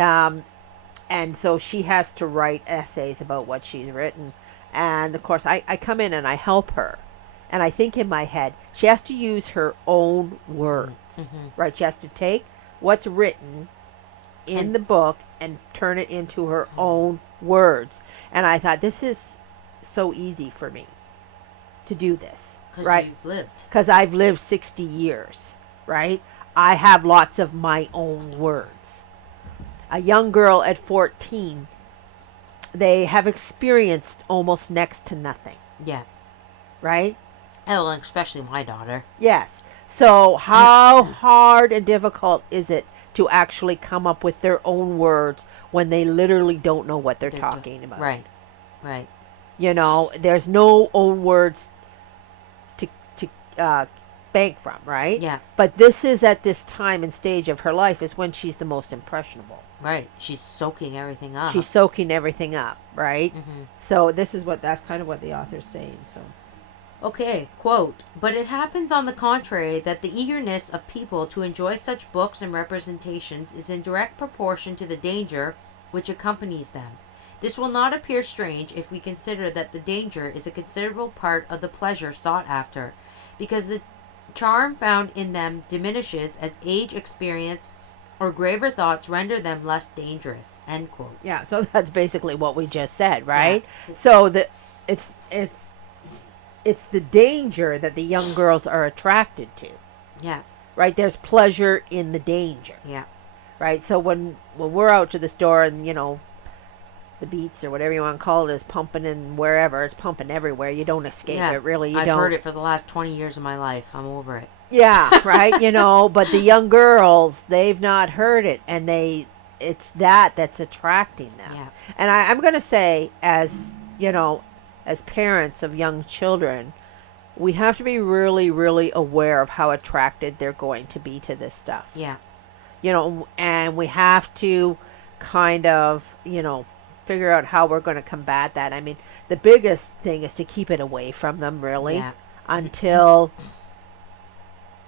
so she has to write essays about what she's written. And of course I come in and I help her. And I think in my head, she has to use her own words, right? She has to take what's written in the book and turn it into her own words. And I thought, this is so easy for me to do this, right? Because you've lived. Because I've lived 60 years, right? I have lots of my own words. A young girl at 14, they have experienced almost next to nothing. Yeah. Right? Oh, especially my daughter. Yes. So how hard and difficult is it to actually come up with their own words when they literally don't know what they're talking about? Right. There's no own words to bank from, right? Yeah. But this is at this time and stage of her life is when she's the most impressionable. Right. She's soaking everything up. Right? Mm-hmm. So that's kind of what the author's saying, so. Okay, quote, but it happens on the contrary that the eagerness of people to enjoy such books and representations is in direct proportion to the danger which accompanies them. This will not appear strange if we consider that the danger is a considerable part of the pleasure sought after, because the charm found in them diminishes as age, experience, or graver thoughts render them less dangerous, end quote. Yeah, so that's basically what we just said, right? Yeah. So it's the danger that the young girls are attracted to. Yeah. Right? There's pleasure in the danger. Yeah. Right? So when we're out to the store and, the beats or whatever you want to call it is pumping in wherever. It's pumping everywhere. You don't escape it, really. I've heard it for the last 20 years of my life. I'm over it. Yeah, right. But the young girls, they've not heard it, and it's that's attracting them. Yeah. And I'm going to say, as as parents of young children, we have to be really, really aware of how attracted they're going to be to this stuff. Yeah. And we have to kind of, figure out how we're going to combat that. I mean, the biggest thing is to keep it away from them, really, Yeah. until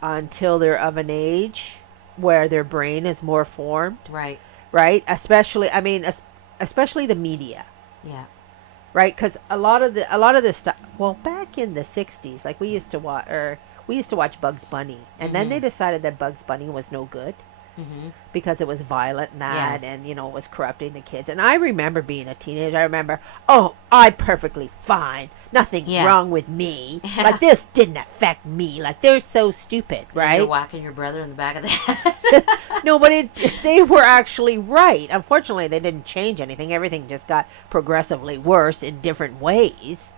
they're of an age where their brain is more formed. Right. Right? Especially the media. Yeah. Right? Because a lot of this stuff. Well, back in the '60s, like we used to watch Bugs Bunny, and then they decided that Bugs Bunny was no good because it was violent and that, and it was corrupting the kids. And I remember being a teenager. I remember, I'm perfectly fine. Nothing's wrong with me. Like this didn't affect me. Like they're so stupid, right? You're whacking your brother in the back of the head. No, but they were actually right. Unfortunately, they didn't change anything. Everything just got progressively worse in different ways.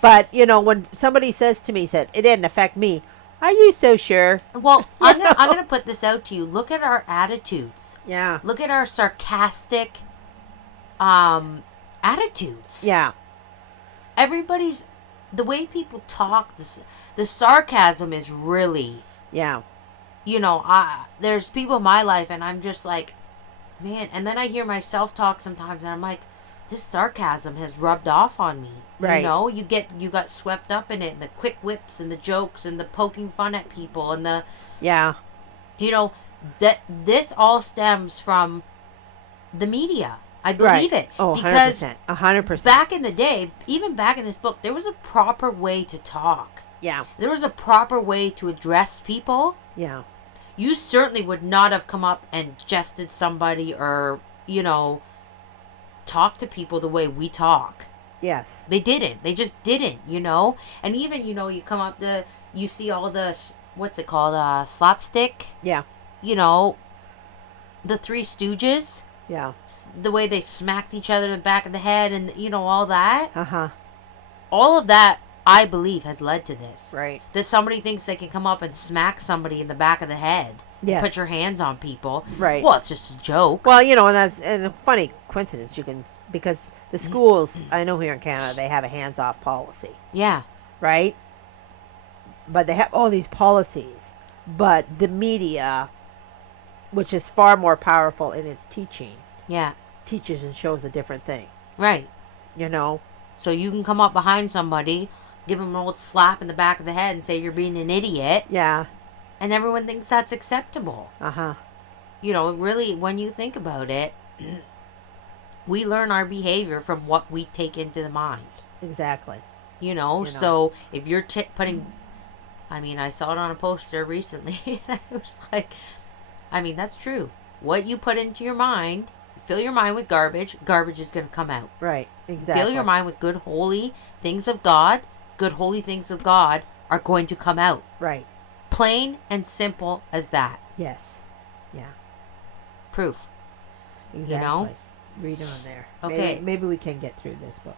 But, when somebody says to me, it didn't affect me, are you so sure? Well, I'm gonna put this out to you. Look at our attitudes. Yeah. Look at our sarcastic attitudes. Yeah. Everybody's, the way people talk, the sarcasm is really... Yeah. There's people in my life and I'm just like, man, and then I hear myself talk sometimes and I'm like, this sarcasm has rubbed off on me. Right. You got swept up in it, and the quick whips and the jokes and the poking fun at people and the... Yeah. That this all stems from the media. I believe it. Oh, because 100%. Back in the day, even back in this book, there was a proper way to talk. Yeah. There was a proper way to address people. Yeah. You certainly would not have come up and jested somebody or, talk to people the way we talk. Yes. They didn't. They just didn't, And even, you come up to, you see all the, what's it called, slapstick? Yeah. The Three Stooges. Yeah. The way they smacked each other in the back of the head and, all that. Uh-huh. All of that, I believe, has led to this. Right. That somebody thinks they can come up and smack somebody in the back of the head. Yes. Put your hands on people. Right. Well, it's just a joke. Well, and a funny coincidence, because the schools, I know here in Canada, they have a hands-off policy. Yeah. Right? But they have all these policies. But the media, which is far more powerful in its teaching, teaches and shows a different thing. Right. So you can come up behind somebody, give them an old slap in the back of the head and say you're being an idiot. Yeah. And everyone thinks that's acceptable. Uh-huh. Really, when you think about it, we learn our behavior from what we take into the mind. Exactly. So if you're putting... I saw it on a poster recently, and I was like... that's true. What you put into your mind, fill your mind with garbage is going to come out. Right, exactly. Fill your mind with good, holy things of God are going to come out. Right. Plain and simple as that. Yes. Yeah. Proof. Exactly. Read on there. Okay. Maybe we can get through this book.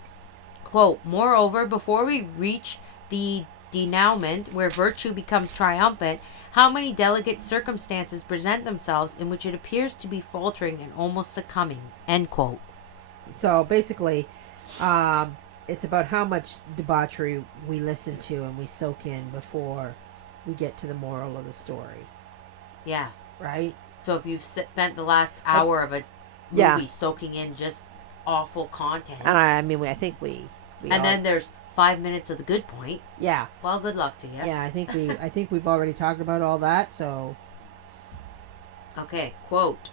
Quote, moreover, before we reach the denouement where virtue becomes triumphant, how many delicate circumstances present themselves in which it appears to be faltering and almost succumbing. End quote. So basically, it's about how much debauchery we listen to and we soak in before we get to the moral of the story. Yeah. Right? So if you've spent the last hour of a movie soaking in just awful content. And I think we and then there's 5 minutes of the good point. Yeah. Well, good luck to you. Yeah, I think we've already talked about all that, so. Okay, quote.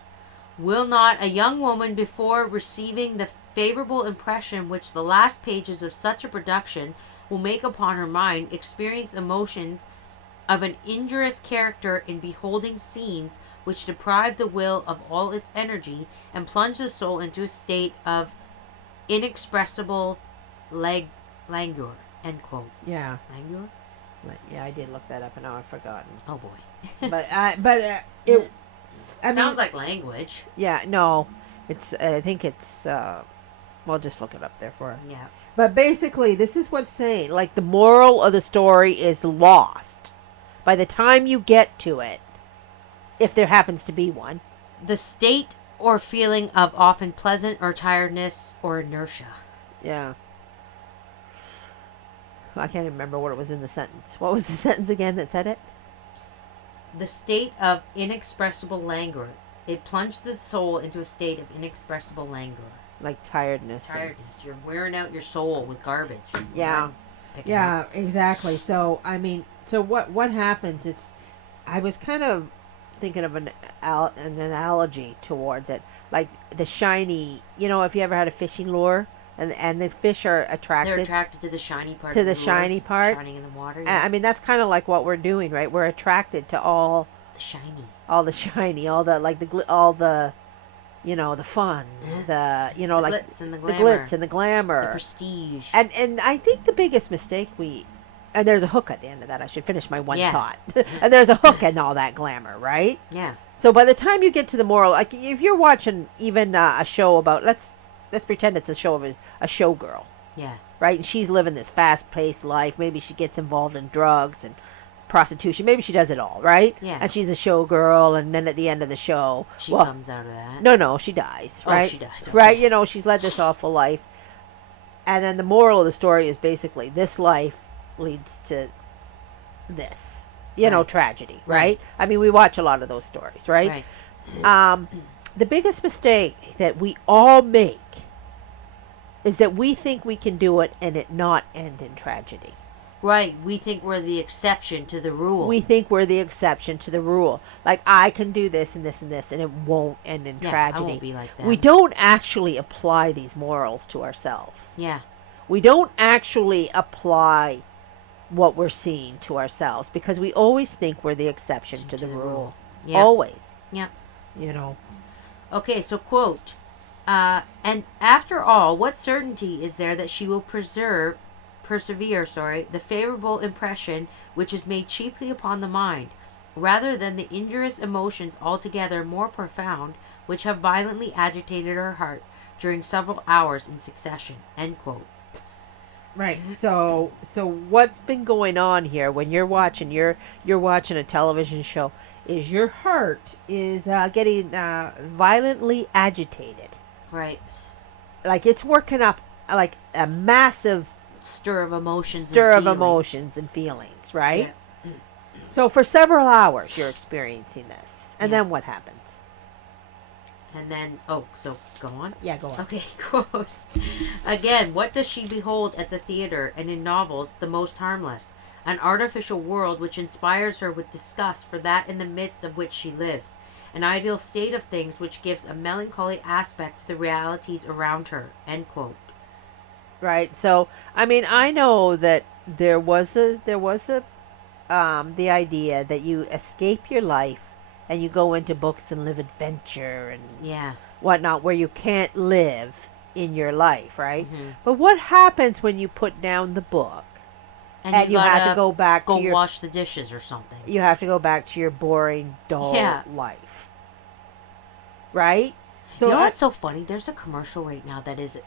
Will not a young woman, before receiving the favorable impression which the last pages of such a production will make upon her mind, experience emotions of an injurious character in beholding scenes which deprive the will of all its energy and plunge the soul into a state of inexpressible languor? End quote. Yeah. Languor? Yeah, I did look that up and now I've forgotten. Oh boy. but it sounds like language. Yeah, no, it's. I think it's Well, just look it up there for us. Yeah. But basically, this is what's saying. Like, the moral of the story is lost by the time you get to it, if there happens to be one. The state or feeling of often pleasant or tiredness or inertia. Yeah. I can't even remember what it was in the sentence. What was the sentence again that said it? The state of inexpressible languor. It plunged the soul into a state of inexpressible languor. Like tiredness. Tiredness. You're wearing out your soul with garbage. Yeah. Yeah, exactly. So, I mean, so what happens? I was kind of thinking of an analogy towards it. Like the shiny, if you ever had a fishing lure and the fish are attracted. They're attracted to the shiny part. To the shiny part. Shining in the water. Yeah. I mean, that's kind of like what we're doing, right? We're attracted to all the shiny. All the shiny, all the the fun, the like glitz and the glamour. glamour. The glitz and the glamour. The prestige. And I think the biggest mistake and there's a hook at the end of that. I should finish my one thought. And there's a hook in all that glamour, right? Yeah. So by the time you get to the moral, like if you're watching even a show about, let's pretend it's a show of a showgirl. Yeah. Right? And she's living this fast-paced life. Maybe she gets involved in drugs and prostitution. Maybe she does it all, right? Yeah. And she's a showgirl, and then at the end of the show, she comes out of that. No, she dies, right? Oh, she dies. Okay. Right? She's led this awful life. And then the moral of the story is basically this life leads to this, tragedy, right? I mean, we watch a lot of those stories, right? The biggest mistake that we all make is that we think we can do it and it not end in tragedy. Right. We think we're the exception to the rule. We think we're the exception to the rule. Like, I can do this and this and this, and it won't end in tragedy. I won't be like that. We don't actually apply these morals to ourselves. Yeah. We don't actually apply what we're seeing to ourselves because we always think we're the exception to the rule. Yeah. Always. Yeah. Okay, so quote, and after all, what certainty is there that she will persevere, the favorable impression which is made chiefly upon the mind, rather than the injurious emotions altogether more profound, which have violently agitated her heart during several hours in succession, end quote. Right. So what's been going on here when you're watching a television show is your heart is getting violently agitated. Right. Like it's working up like a massive stir of emotions and feelings, right? Yeah. So for several hours you're experiencing this. And then what happens? And then, so go on? Yeah, go on. Okay, quote. Again, what does she behold at the theater and in novels the most harmless? An artificial world which inspires her with disgust for that in the midst of which she lives. An ideal state of things which gives a melancholy aspect to the realities around her, end quote. Right. So, I mean, I know that there was the idea that you escape your life and you go into books and live adventure and whatnot, where you can't live in your life, right? Mm-hmm. But what happens when you put down the book and you have to go back to your wash the dishes or something? You have to go back to your boring, dull life, right? So that's so funny. There's a commercial right now that is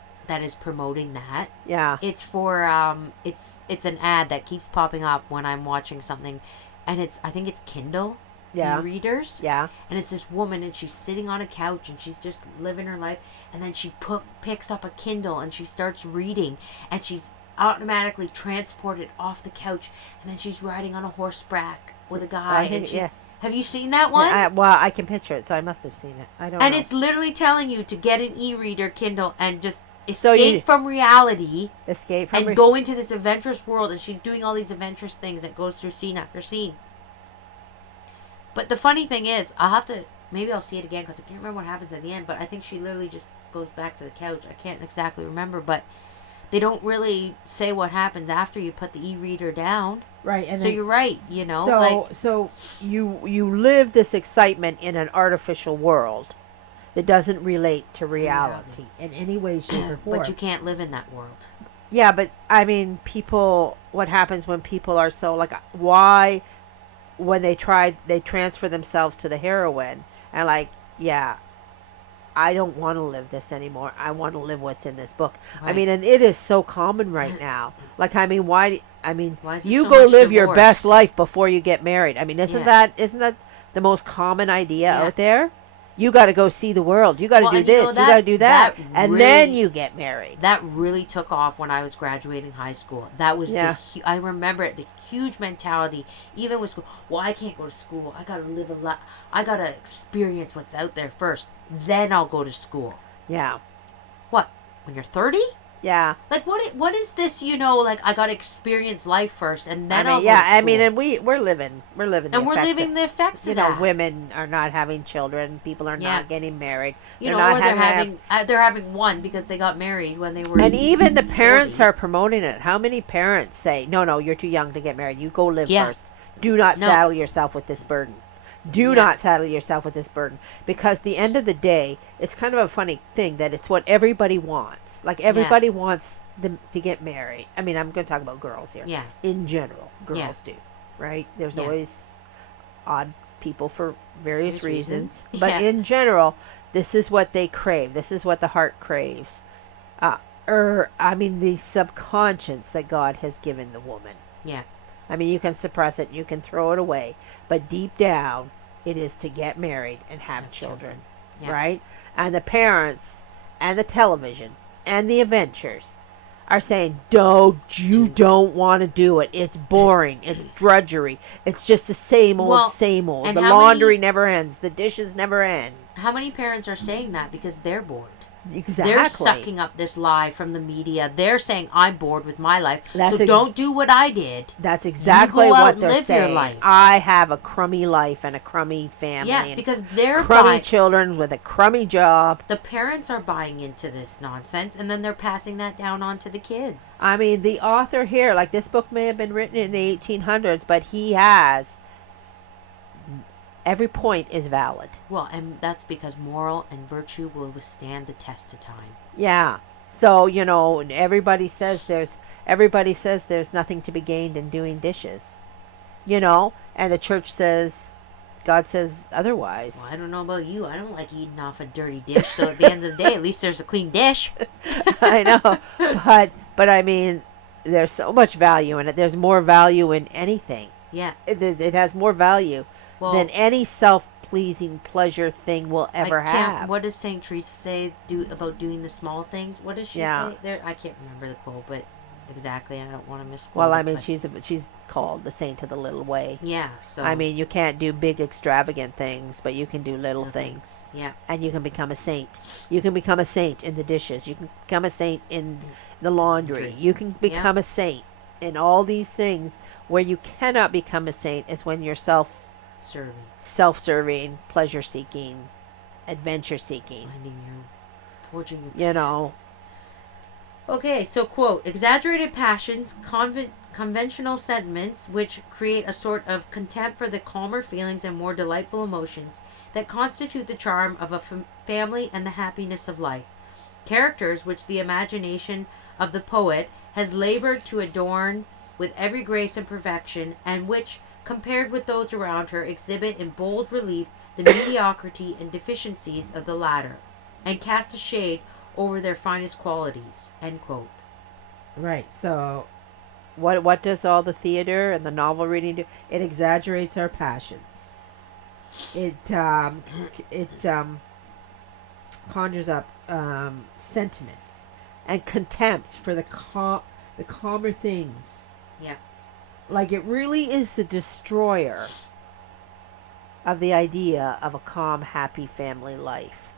promoting that. Yeah, it's for it's an ad that keeps popping up when I'm watching something, and I think it's Kindle. E-readers. Yeah. And it's this woman, and she's sitting on a couch, and she's just living her life, and then she picks up a Kindle, and she starts reading, and she's automatically transported off the couch, and then she's riding on a horseback with a guy. Have you seen that one? Yeah, I can picture it, so I must have seen it. I don't know. And it's literally telling you to get an e-reader Kindle and just escape from reality. And go into this adventurous world, and she's doing all these adventurous things that goes through scene after scene. But the funny thing is, maybe I'll see it again because I can't remember what happens at the end, but I think she literally just goes back to the couch. I can't exactly remember, but they don't really say what happens after you put the e-reader down. Right. And so you're right, So you live this excitement in an artificial world that doesn't relate to reality in any way, shape, or form. But you can't live in that world. Yeah, but I mean, what happens when people are so why... When they transfer themselves to the heroine and I don't want to live this anymore. I want to live what's in this book. I Right. mean, and it is so common right now. Like, I mean, why? I mean, Why is there you so go much live your best divorce? life before you get married. I mean, Yeah. isn't that the most common idea Yeah. out there? You got to go see the world. You got to Well, do and you know this. You got to do that, and then you get married. that really took off when I was graduating high school. That was Yeah. I remember it, the huge mentality, even with school. Well, I can't go to school. I gotta live a lot. I gotta experience what's out there first. Then I'll go to school. Yeah. What? When you're 30? Yeah. Like what is this? Like I gotta experience life first, and then I I'll mean, go yeah. to school. I mean, and we're living the and we're effects living the effects you of know, that. women are not having children. People are Yeah. not getting married. Or not they're having one because they got married when they were. And even the parents 40. are promoting it. How many parents say, "No, no, you're too young to get married. You go live Yeah. first. Do not No. saddle yourself with this burden. Do Yeah. not saddle yourself with this burden." Because the end of the day, it's kind of a funny thing that it's what everybody wants. Like everybody wants them to get married. I mean, I'm going to talk about girls here. Yeah. In general, girls do, right? There's Yeah. always odd people for various reasons. reasons. But Yeah. in general, this is what they crave. This is what the heart craves. I mean, the subconscious that God has given the woman. Yeah. I mean, you can suppress it, you can throw it away, but deep down, it is to get married and have children, Yeah. right? And the parents and the television and the adventures are saying, "No, you don't want to do it. It's boring. It's drudgery. It's just the same old, Well, same old. and The how laundry many- never ends. The dishes never end." How many parents are saying that because they're bored? Exactly. They're sucking up this lie from the media. They're saying, I'm bored with my life, That's so don't do what I did. That's exactly go out what and they're live your saying. life. I have a crummy life and a crummy family. Yeah, and because they're crummy children with a crummy job. the parents are buying into this nonsense, and then they're passing that down on to the kids. I mean, the author here, like this book may have been written in the 1800s, but he has every point is valid. Well, and that's because moral and virtue will withstand the test of time. Yeah. So, you know, everybody says there's nothing to be gained in doing dishes. You know, and the church says, God says otherwise. Well, I don't know about you. I don't like eating off a dirty dish. So at the end of the day, at least there's a clean dish. I know. But I mean, there's so much value in it. There's more value in anything. Yeah. It has more value than any self-pleasing pleasure thing will ever have. What does Saint Teresa say about doing the small things? What does she say there? I can't remember the quote, but exactly, I don't want to misquote. Well, I mean, but she's called the saint of the little way. yeah. So I mean, you can't do big extravagant things, but you can do little things. Yeah. And you can become a saint. You can become a saint in the dishes. You can become a saint in the laundry. You can become a saint in all these things. Where you cannot become a saint is when you're self-serving, pleasure-seeking, adventure-seeking. forging You know. Okay, so quote, exaggerated passions, conventional sentiments, which create a sort of contempt for the calmer feelings and more delightful emotions that constitute the charm of a family and the happiness of life. Characters which the imagination of the poet has labored to adorn with every grace and perfection, and which, compared with those around her, exhibit in bold relief the mediocrity and deficiencies of the latter, and cast a shade over their finest qualities. End quote. Right. So, what does all the theater and the novel reading do? It exaggerates our passions. It conjures up sentiments and contempt for the calmer things. Yeah. Like it really is the destroyer of the idea of a calm, happy family life.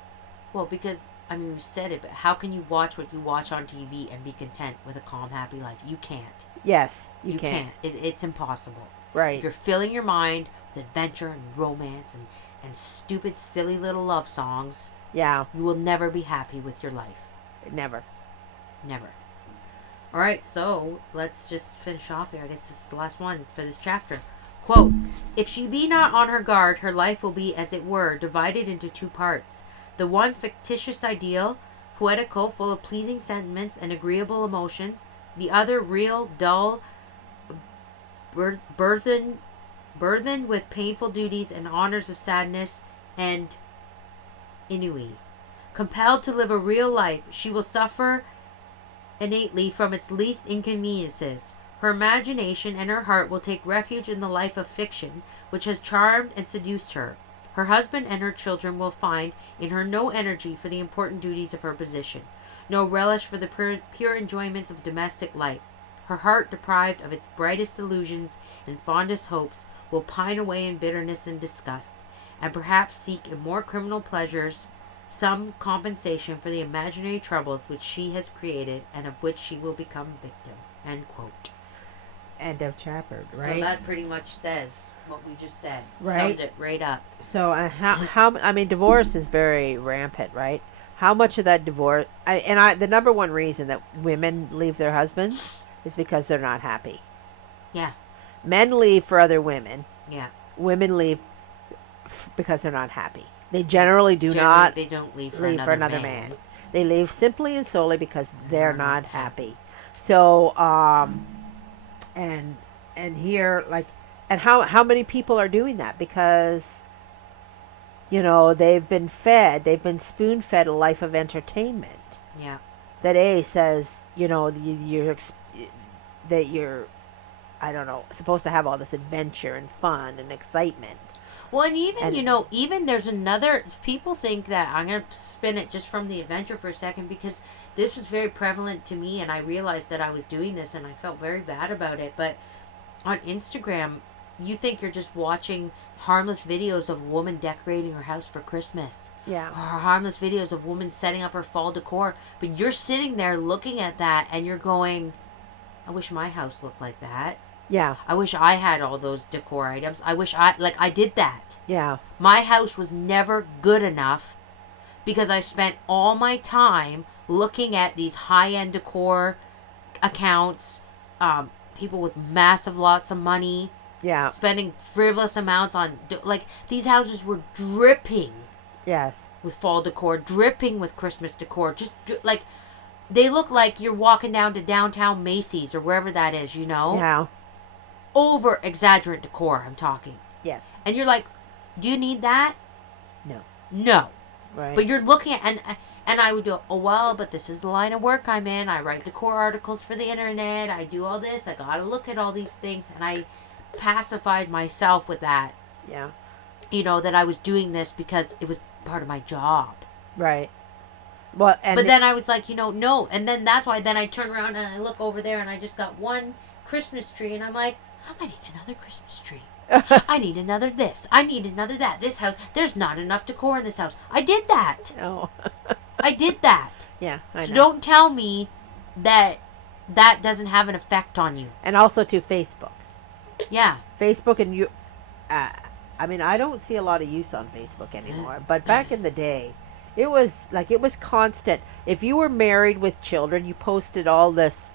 Well, because I mean, we said it, but how can you watch what you watch on TV and be content with a calm, happy life? You can't. Yes, you can't. It's impossible. Right. If you're filling your mind with adventure and romance and stupid, silly little love songs, yeah, you will never be happy with your life. Never. Never. All right, so let's just finish off here. I guess this is the last one for this chapter. Quote, if she be not on her guard, her life will be, as it were, divided into two parts. The one fictitious ideal, poetical, full of pleasing sentiments and agreeable emotions. The other real, dull, burthened with painful duties and honors of sadness and ennui. Compelled to live a real life, she will suffer innately from its least inconveniences. Her imagination and her heart will take refuge in the life of fiction, which has charmed and seduced her. Her husband and her children will find in her no energy for the important duties of her position, no relish for the pure enjoyments of domestic life. Her heart, deprived of its brightest illusions and fondest hopes, will pine away in bitterness and disgust, and perhaps seek in more criminal pleasures some compensation for the imaginary troubles which she has created and of which she will become victim. End quote. End of chapter, right? So that pretty much says what we just said. Right. Summed it right up. So how I mean, divorce is very rampant, right? How much of that divorce? The number one reason that women leave their husbands is because they're not happy. Yeah. Men leave for other women. Yeah. Women leave because they're not happy. They generally do not. They don't leave for another man. They leave simply and solely because they're not happy. So, and here, like, and how many people are doing that? Because, they've been spoon-fed a life of entertainment. Yeah. That says, that you're, I don't know, supposed to have all this adventure and fun and excitement. Well, and even there's another, people think that, I'm going to spin it just from the adventure for a second, because this was very prevalent to me, and I realized that I was doing this, and I felt very bad about it, but on Instagram, you think you're just watching harmless videos of a woman decorating her house for Christmas. Yeah. Or harmless videos of women setting up her fall decor, but you're sitting there looking at that, and you're going, I wish my house looked like that. Yeah. I wish I had all those decor items. I wish I did that. Yeah. My house was never good enough because I spent all my time looking at these high-end decor accounts, people with massive lots of money. Yeah. Spending frivolous amounts on, these houses were dripping. Yes. With fall decor, dripping with Christmas decor. Just, they look like you're walking down to downtown Macy's or wherever that is, Yeah. Over exaggerate decor, I'm talking. Yes. And you're like, do you need that? No. Right. But you're looking at, and I would go, oh, well, but this is the line of work I'm in. I write decor articles for the internet. I do all this. I got to look at all these things. And I pacified myself with that. Yeah. That I was doing this because it was part of my job. Right. Well, but then I was like, no. And then that's why then I turn around and I look over there and I just got one Christmas tree. And I'm like, I need another Christmas tree. I need another this. I need another that. This house, there's not enough decor in this house. I did that. Oh. I did that. Yeah, I know. So don't tell me that doesn't have an effect on you. And also to Facebook. Yeah. Facebook and you... I don't see a lot of use on Facebook anymore. But back in the day, it was constant. If you were married with children, you posted all this...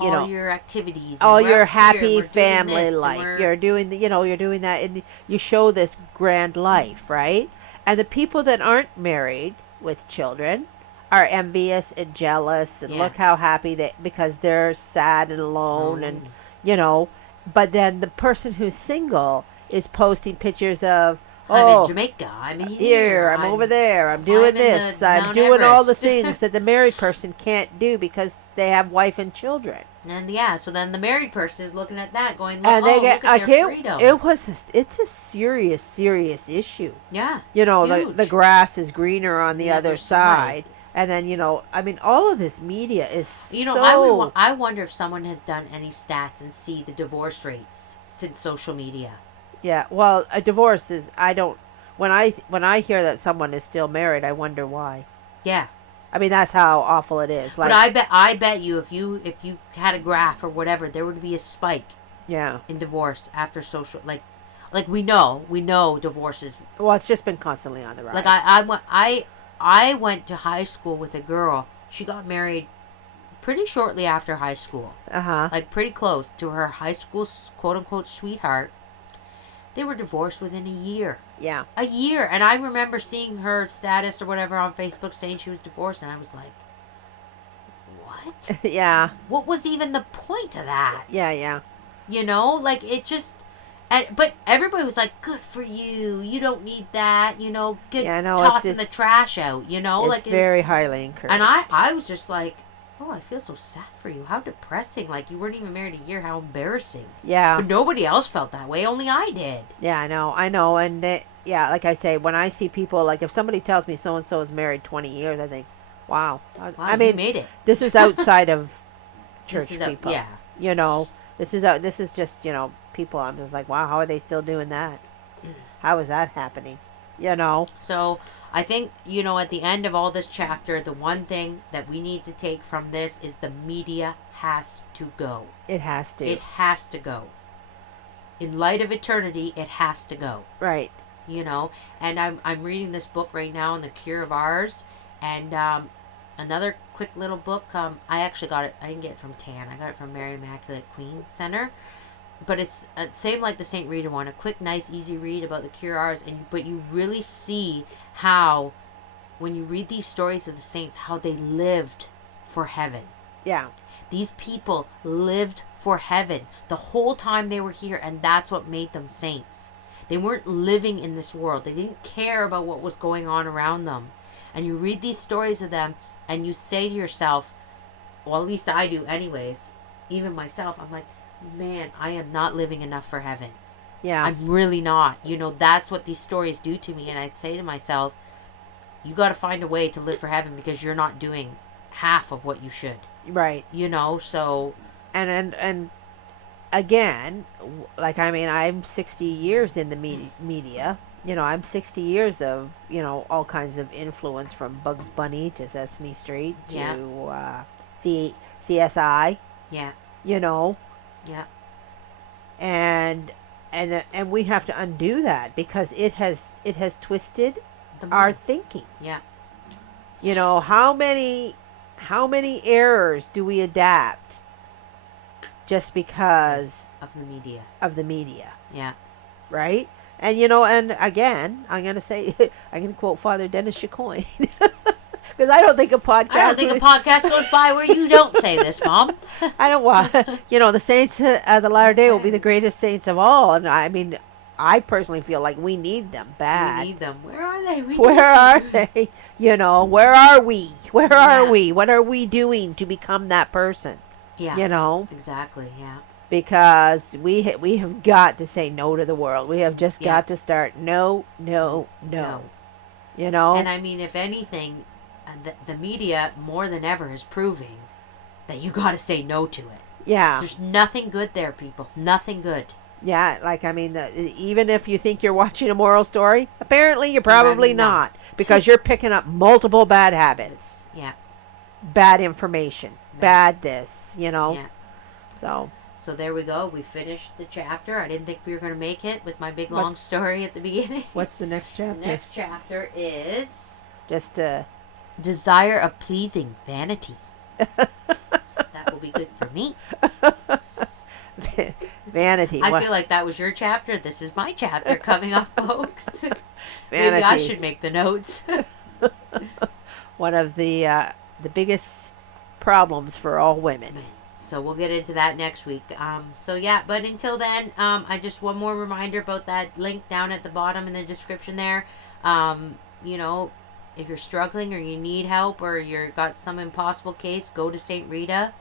your activities, all your happy family life. You're doing you're doing that, and you show this grand life, right? And the people that aren't married with children are envious and jealous, and look how happy because they're sad and alone, and But then the person who's single is posting pictures of, I'm in Jamaica. I'm here. I'm over there. I'm doing this. I'm doing all the things that the married person can't do because they have wife and children. And so then the married person is looking at that, going, look at their freedom. It's a serious issue. Yeah. The grass is greener on the other side. And then, all of this media is so... I wonder if someone has done any stats and see the divorce rates since social media. Yeah, well, a divorce is, when I hear that someone is still married, I wonder why. Yeah. That's how awful it is. But I bet you if you had a graph or whatever, there would be a spike. Yeah. In divorce after social, like we know divorces. Well, it's just been constantly on the rise. I went to high school with a girl. She got married pretty shortly after high school. Pretty close to her high school quote unquote sweetheart. They were divorced within a year. Yeah. A year. And I remember seeing her status or whatever on Facebook saying she was divorced. And I was like, what? Yeah. What was even the point of that? Yeah, yeah. It just... But everybody was like, "Good for you. You don't need that. You know, get Yeah, no, tossing the trash out. You know, it's very highly encouraged." And I was just like, "Oh, I feel so sad for you. How depressing. Like you weren't even married a year. How embarrassing." Yeah. But nobody else felt that way. Only I did. Yeah, I know, and yeah, like I say, when I see people, like if somebody tells me so and so is married 20 years, I think, wow. I mean, you made it. This is outside of church people. Yeah. You know, this is just, people. I'm just like, wow, how are they still doing that? How is that happening? You know. So I think, at the end of all this chapter, the one thing that we need to take from this is the media has to go. It has to. It has to go. In light of eternity, it has to go. Right. And I'm reading this book right now on the cure of ours, and another quick little book. I actually got it. I didn't get it from Tan. I got it from Mary Immaculate Queen Center. But it's same like the St. Rita one. A quick, nice, easy read about the cure of ours. But you really see how, when you read these stories of the saints, how they lived for heaven. Yeah. These people lived for heaven the whole time they were here, and that's what made them saints. They weren't living in this world. They didn't care about what was going on around them. And you read these stories of them, and you say to yourself, well, at least I do anyways, even myself, I'm like, man, I am not living enough for heaven. Yeah. I'm really not. That's what these stories do to me. And I say to myself, you got to find a way to live for heaven because you're not doing half of what you should. Right. So. And again, like, I mean, I'm 60 years in the media. I'm 60 years of, all kinds of influence, from Bugs Bunny to Sesame Street to CSI. Yeah. Yeah. And we have to undo that because it has twisted our thinking. Yeah. How many errors do we adapt just because of the media? Yeah. Right? And and again, I'm going to quote Father Dennis Chicoine. Because I don't think a podcast goes by where you don't say this, Mom. I don't want, the saints of the latter day will be the greatest saints of all. And I mean, I personally feel like we need them bad. We need them. Where are they? Where are they? Where are we? Where are we? What are we doing to become that person? Yeah. Exactly, yeah. Because we have got to say no to the world. We have just got to start no. And I mean, if anything, the media more than ever is proving that you got to say no to it. Yeah. There's nothing good there, people. Nothing good. Yeah, like, I mean, even if you think you're watching a moral story, apparently you're probably not. Because you're picking up multiple bad habits. Yeah. Bad information. Bad this, Yeah. So there we go. We finished the chapter. I didn't think we were going to make it with my big long story at the beginning. What's the next chapter? The next chapter is... just Desire of pleasing vanity. That will be good for me. Vanity. I feel like that was your chapter. This is my chapter coming up, folks. Vanity. Maybe I should make the notes. One of the biggest problems for all women. So we'll get into that next week. But until then, I just one more reminder about that link down at the bottom in the description there. If you're struggling or you need help or you've got some impossible case, go to St. Rita.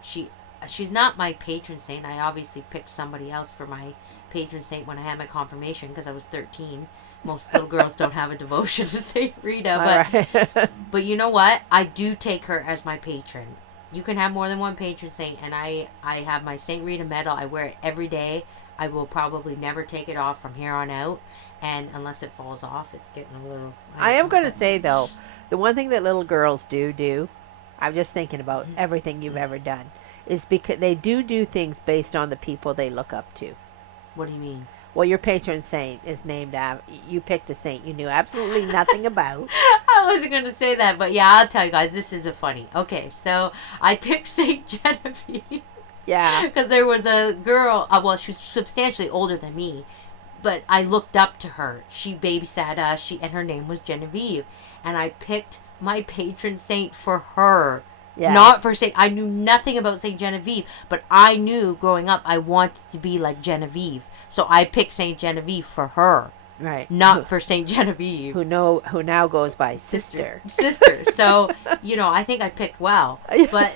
She's not my patron saint. I obviously picked somebody else for my patron saint when I had my confirmation because I was 13. Most little girls don't have a devotion to St. Rita. But you know what? I do take her as my patron. You can have more than one patron saint, and I have my St. Rita medal. I wear it every day. I will probably never take it off from here on out, and unless it falls off, it's getting a little... I am going to say, though, the one thing that little girls do, I'm just thinking about everything you've ever done, is because they do things based on the people they look up to. What do you mean? Well, your patron saint is named after... You picked a saint you knew absolutely nothing about. I wasn't going to say that, but yeah, I'll tell you guys, this is a funny. Okay, so I picked St. Genevieve. Yeah. Because there was a girl, she was substantially older than me, but I looked up to her. She babysat us, and her name was Genevieve. And I picked my patron saint for her Yes. Not for Saint. I knew nothing about Saint Genevieve, but I knew growing up I wanted to be like Genevieve, so I picked Saint Genevieve for her. Right. Not for Saint Genevieve. Who now goes by sister. Sister. So, I think I picked well. But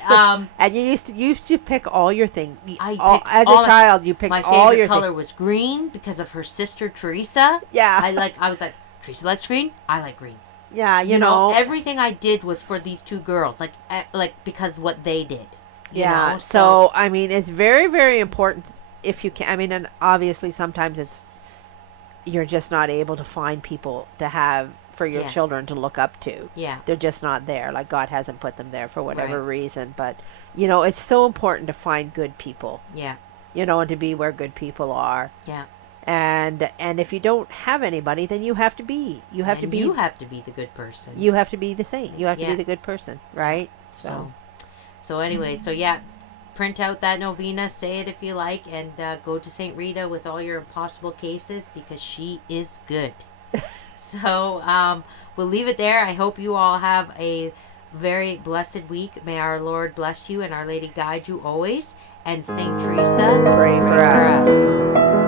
and you used to pick all your things. As a all child, you picked all your My favorite color was green because of her sister Teresa. Yeah. I was like, Teresa likes green, I like green. Yeah, you know, everything I did was for these two girls, like because what they did. Yeah. So I mean, it's very, very important if you can. I mean, and obviously sometimes you're just not able to find people to have for your children to look up to. Yeah. They're just not there. Like God hasn't put them there for whatever Right. reason. But it's so important to find good people. Yeah. And to be where good people are. Yeah. And if you don't have anybody, then you have to be. You have to be the good person. You have to be the saint. You have to be the good person, right? So anyway, print out that novena, say it if you like, and go to St. Rita with all your impossible cases because she is good. So we'll leave it there. I hope you all have a very blessed week. May our Lord bless you and Our Lady guide you always. And St. Teresa, pray for us.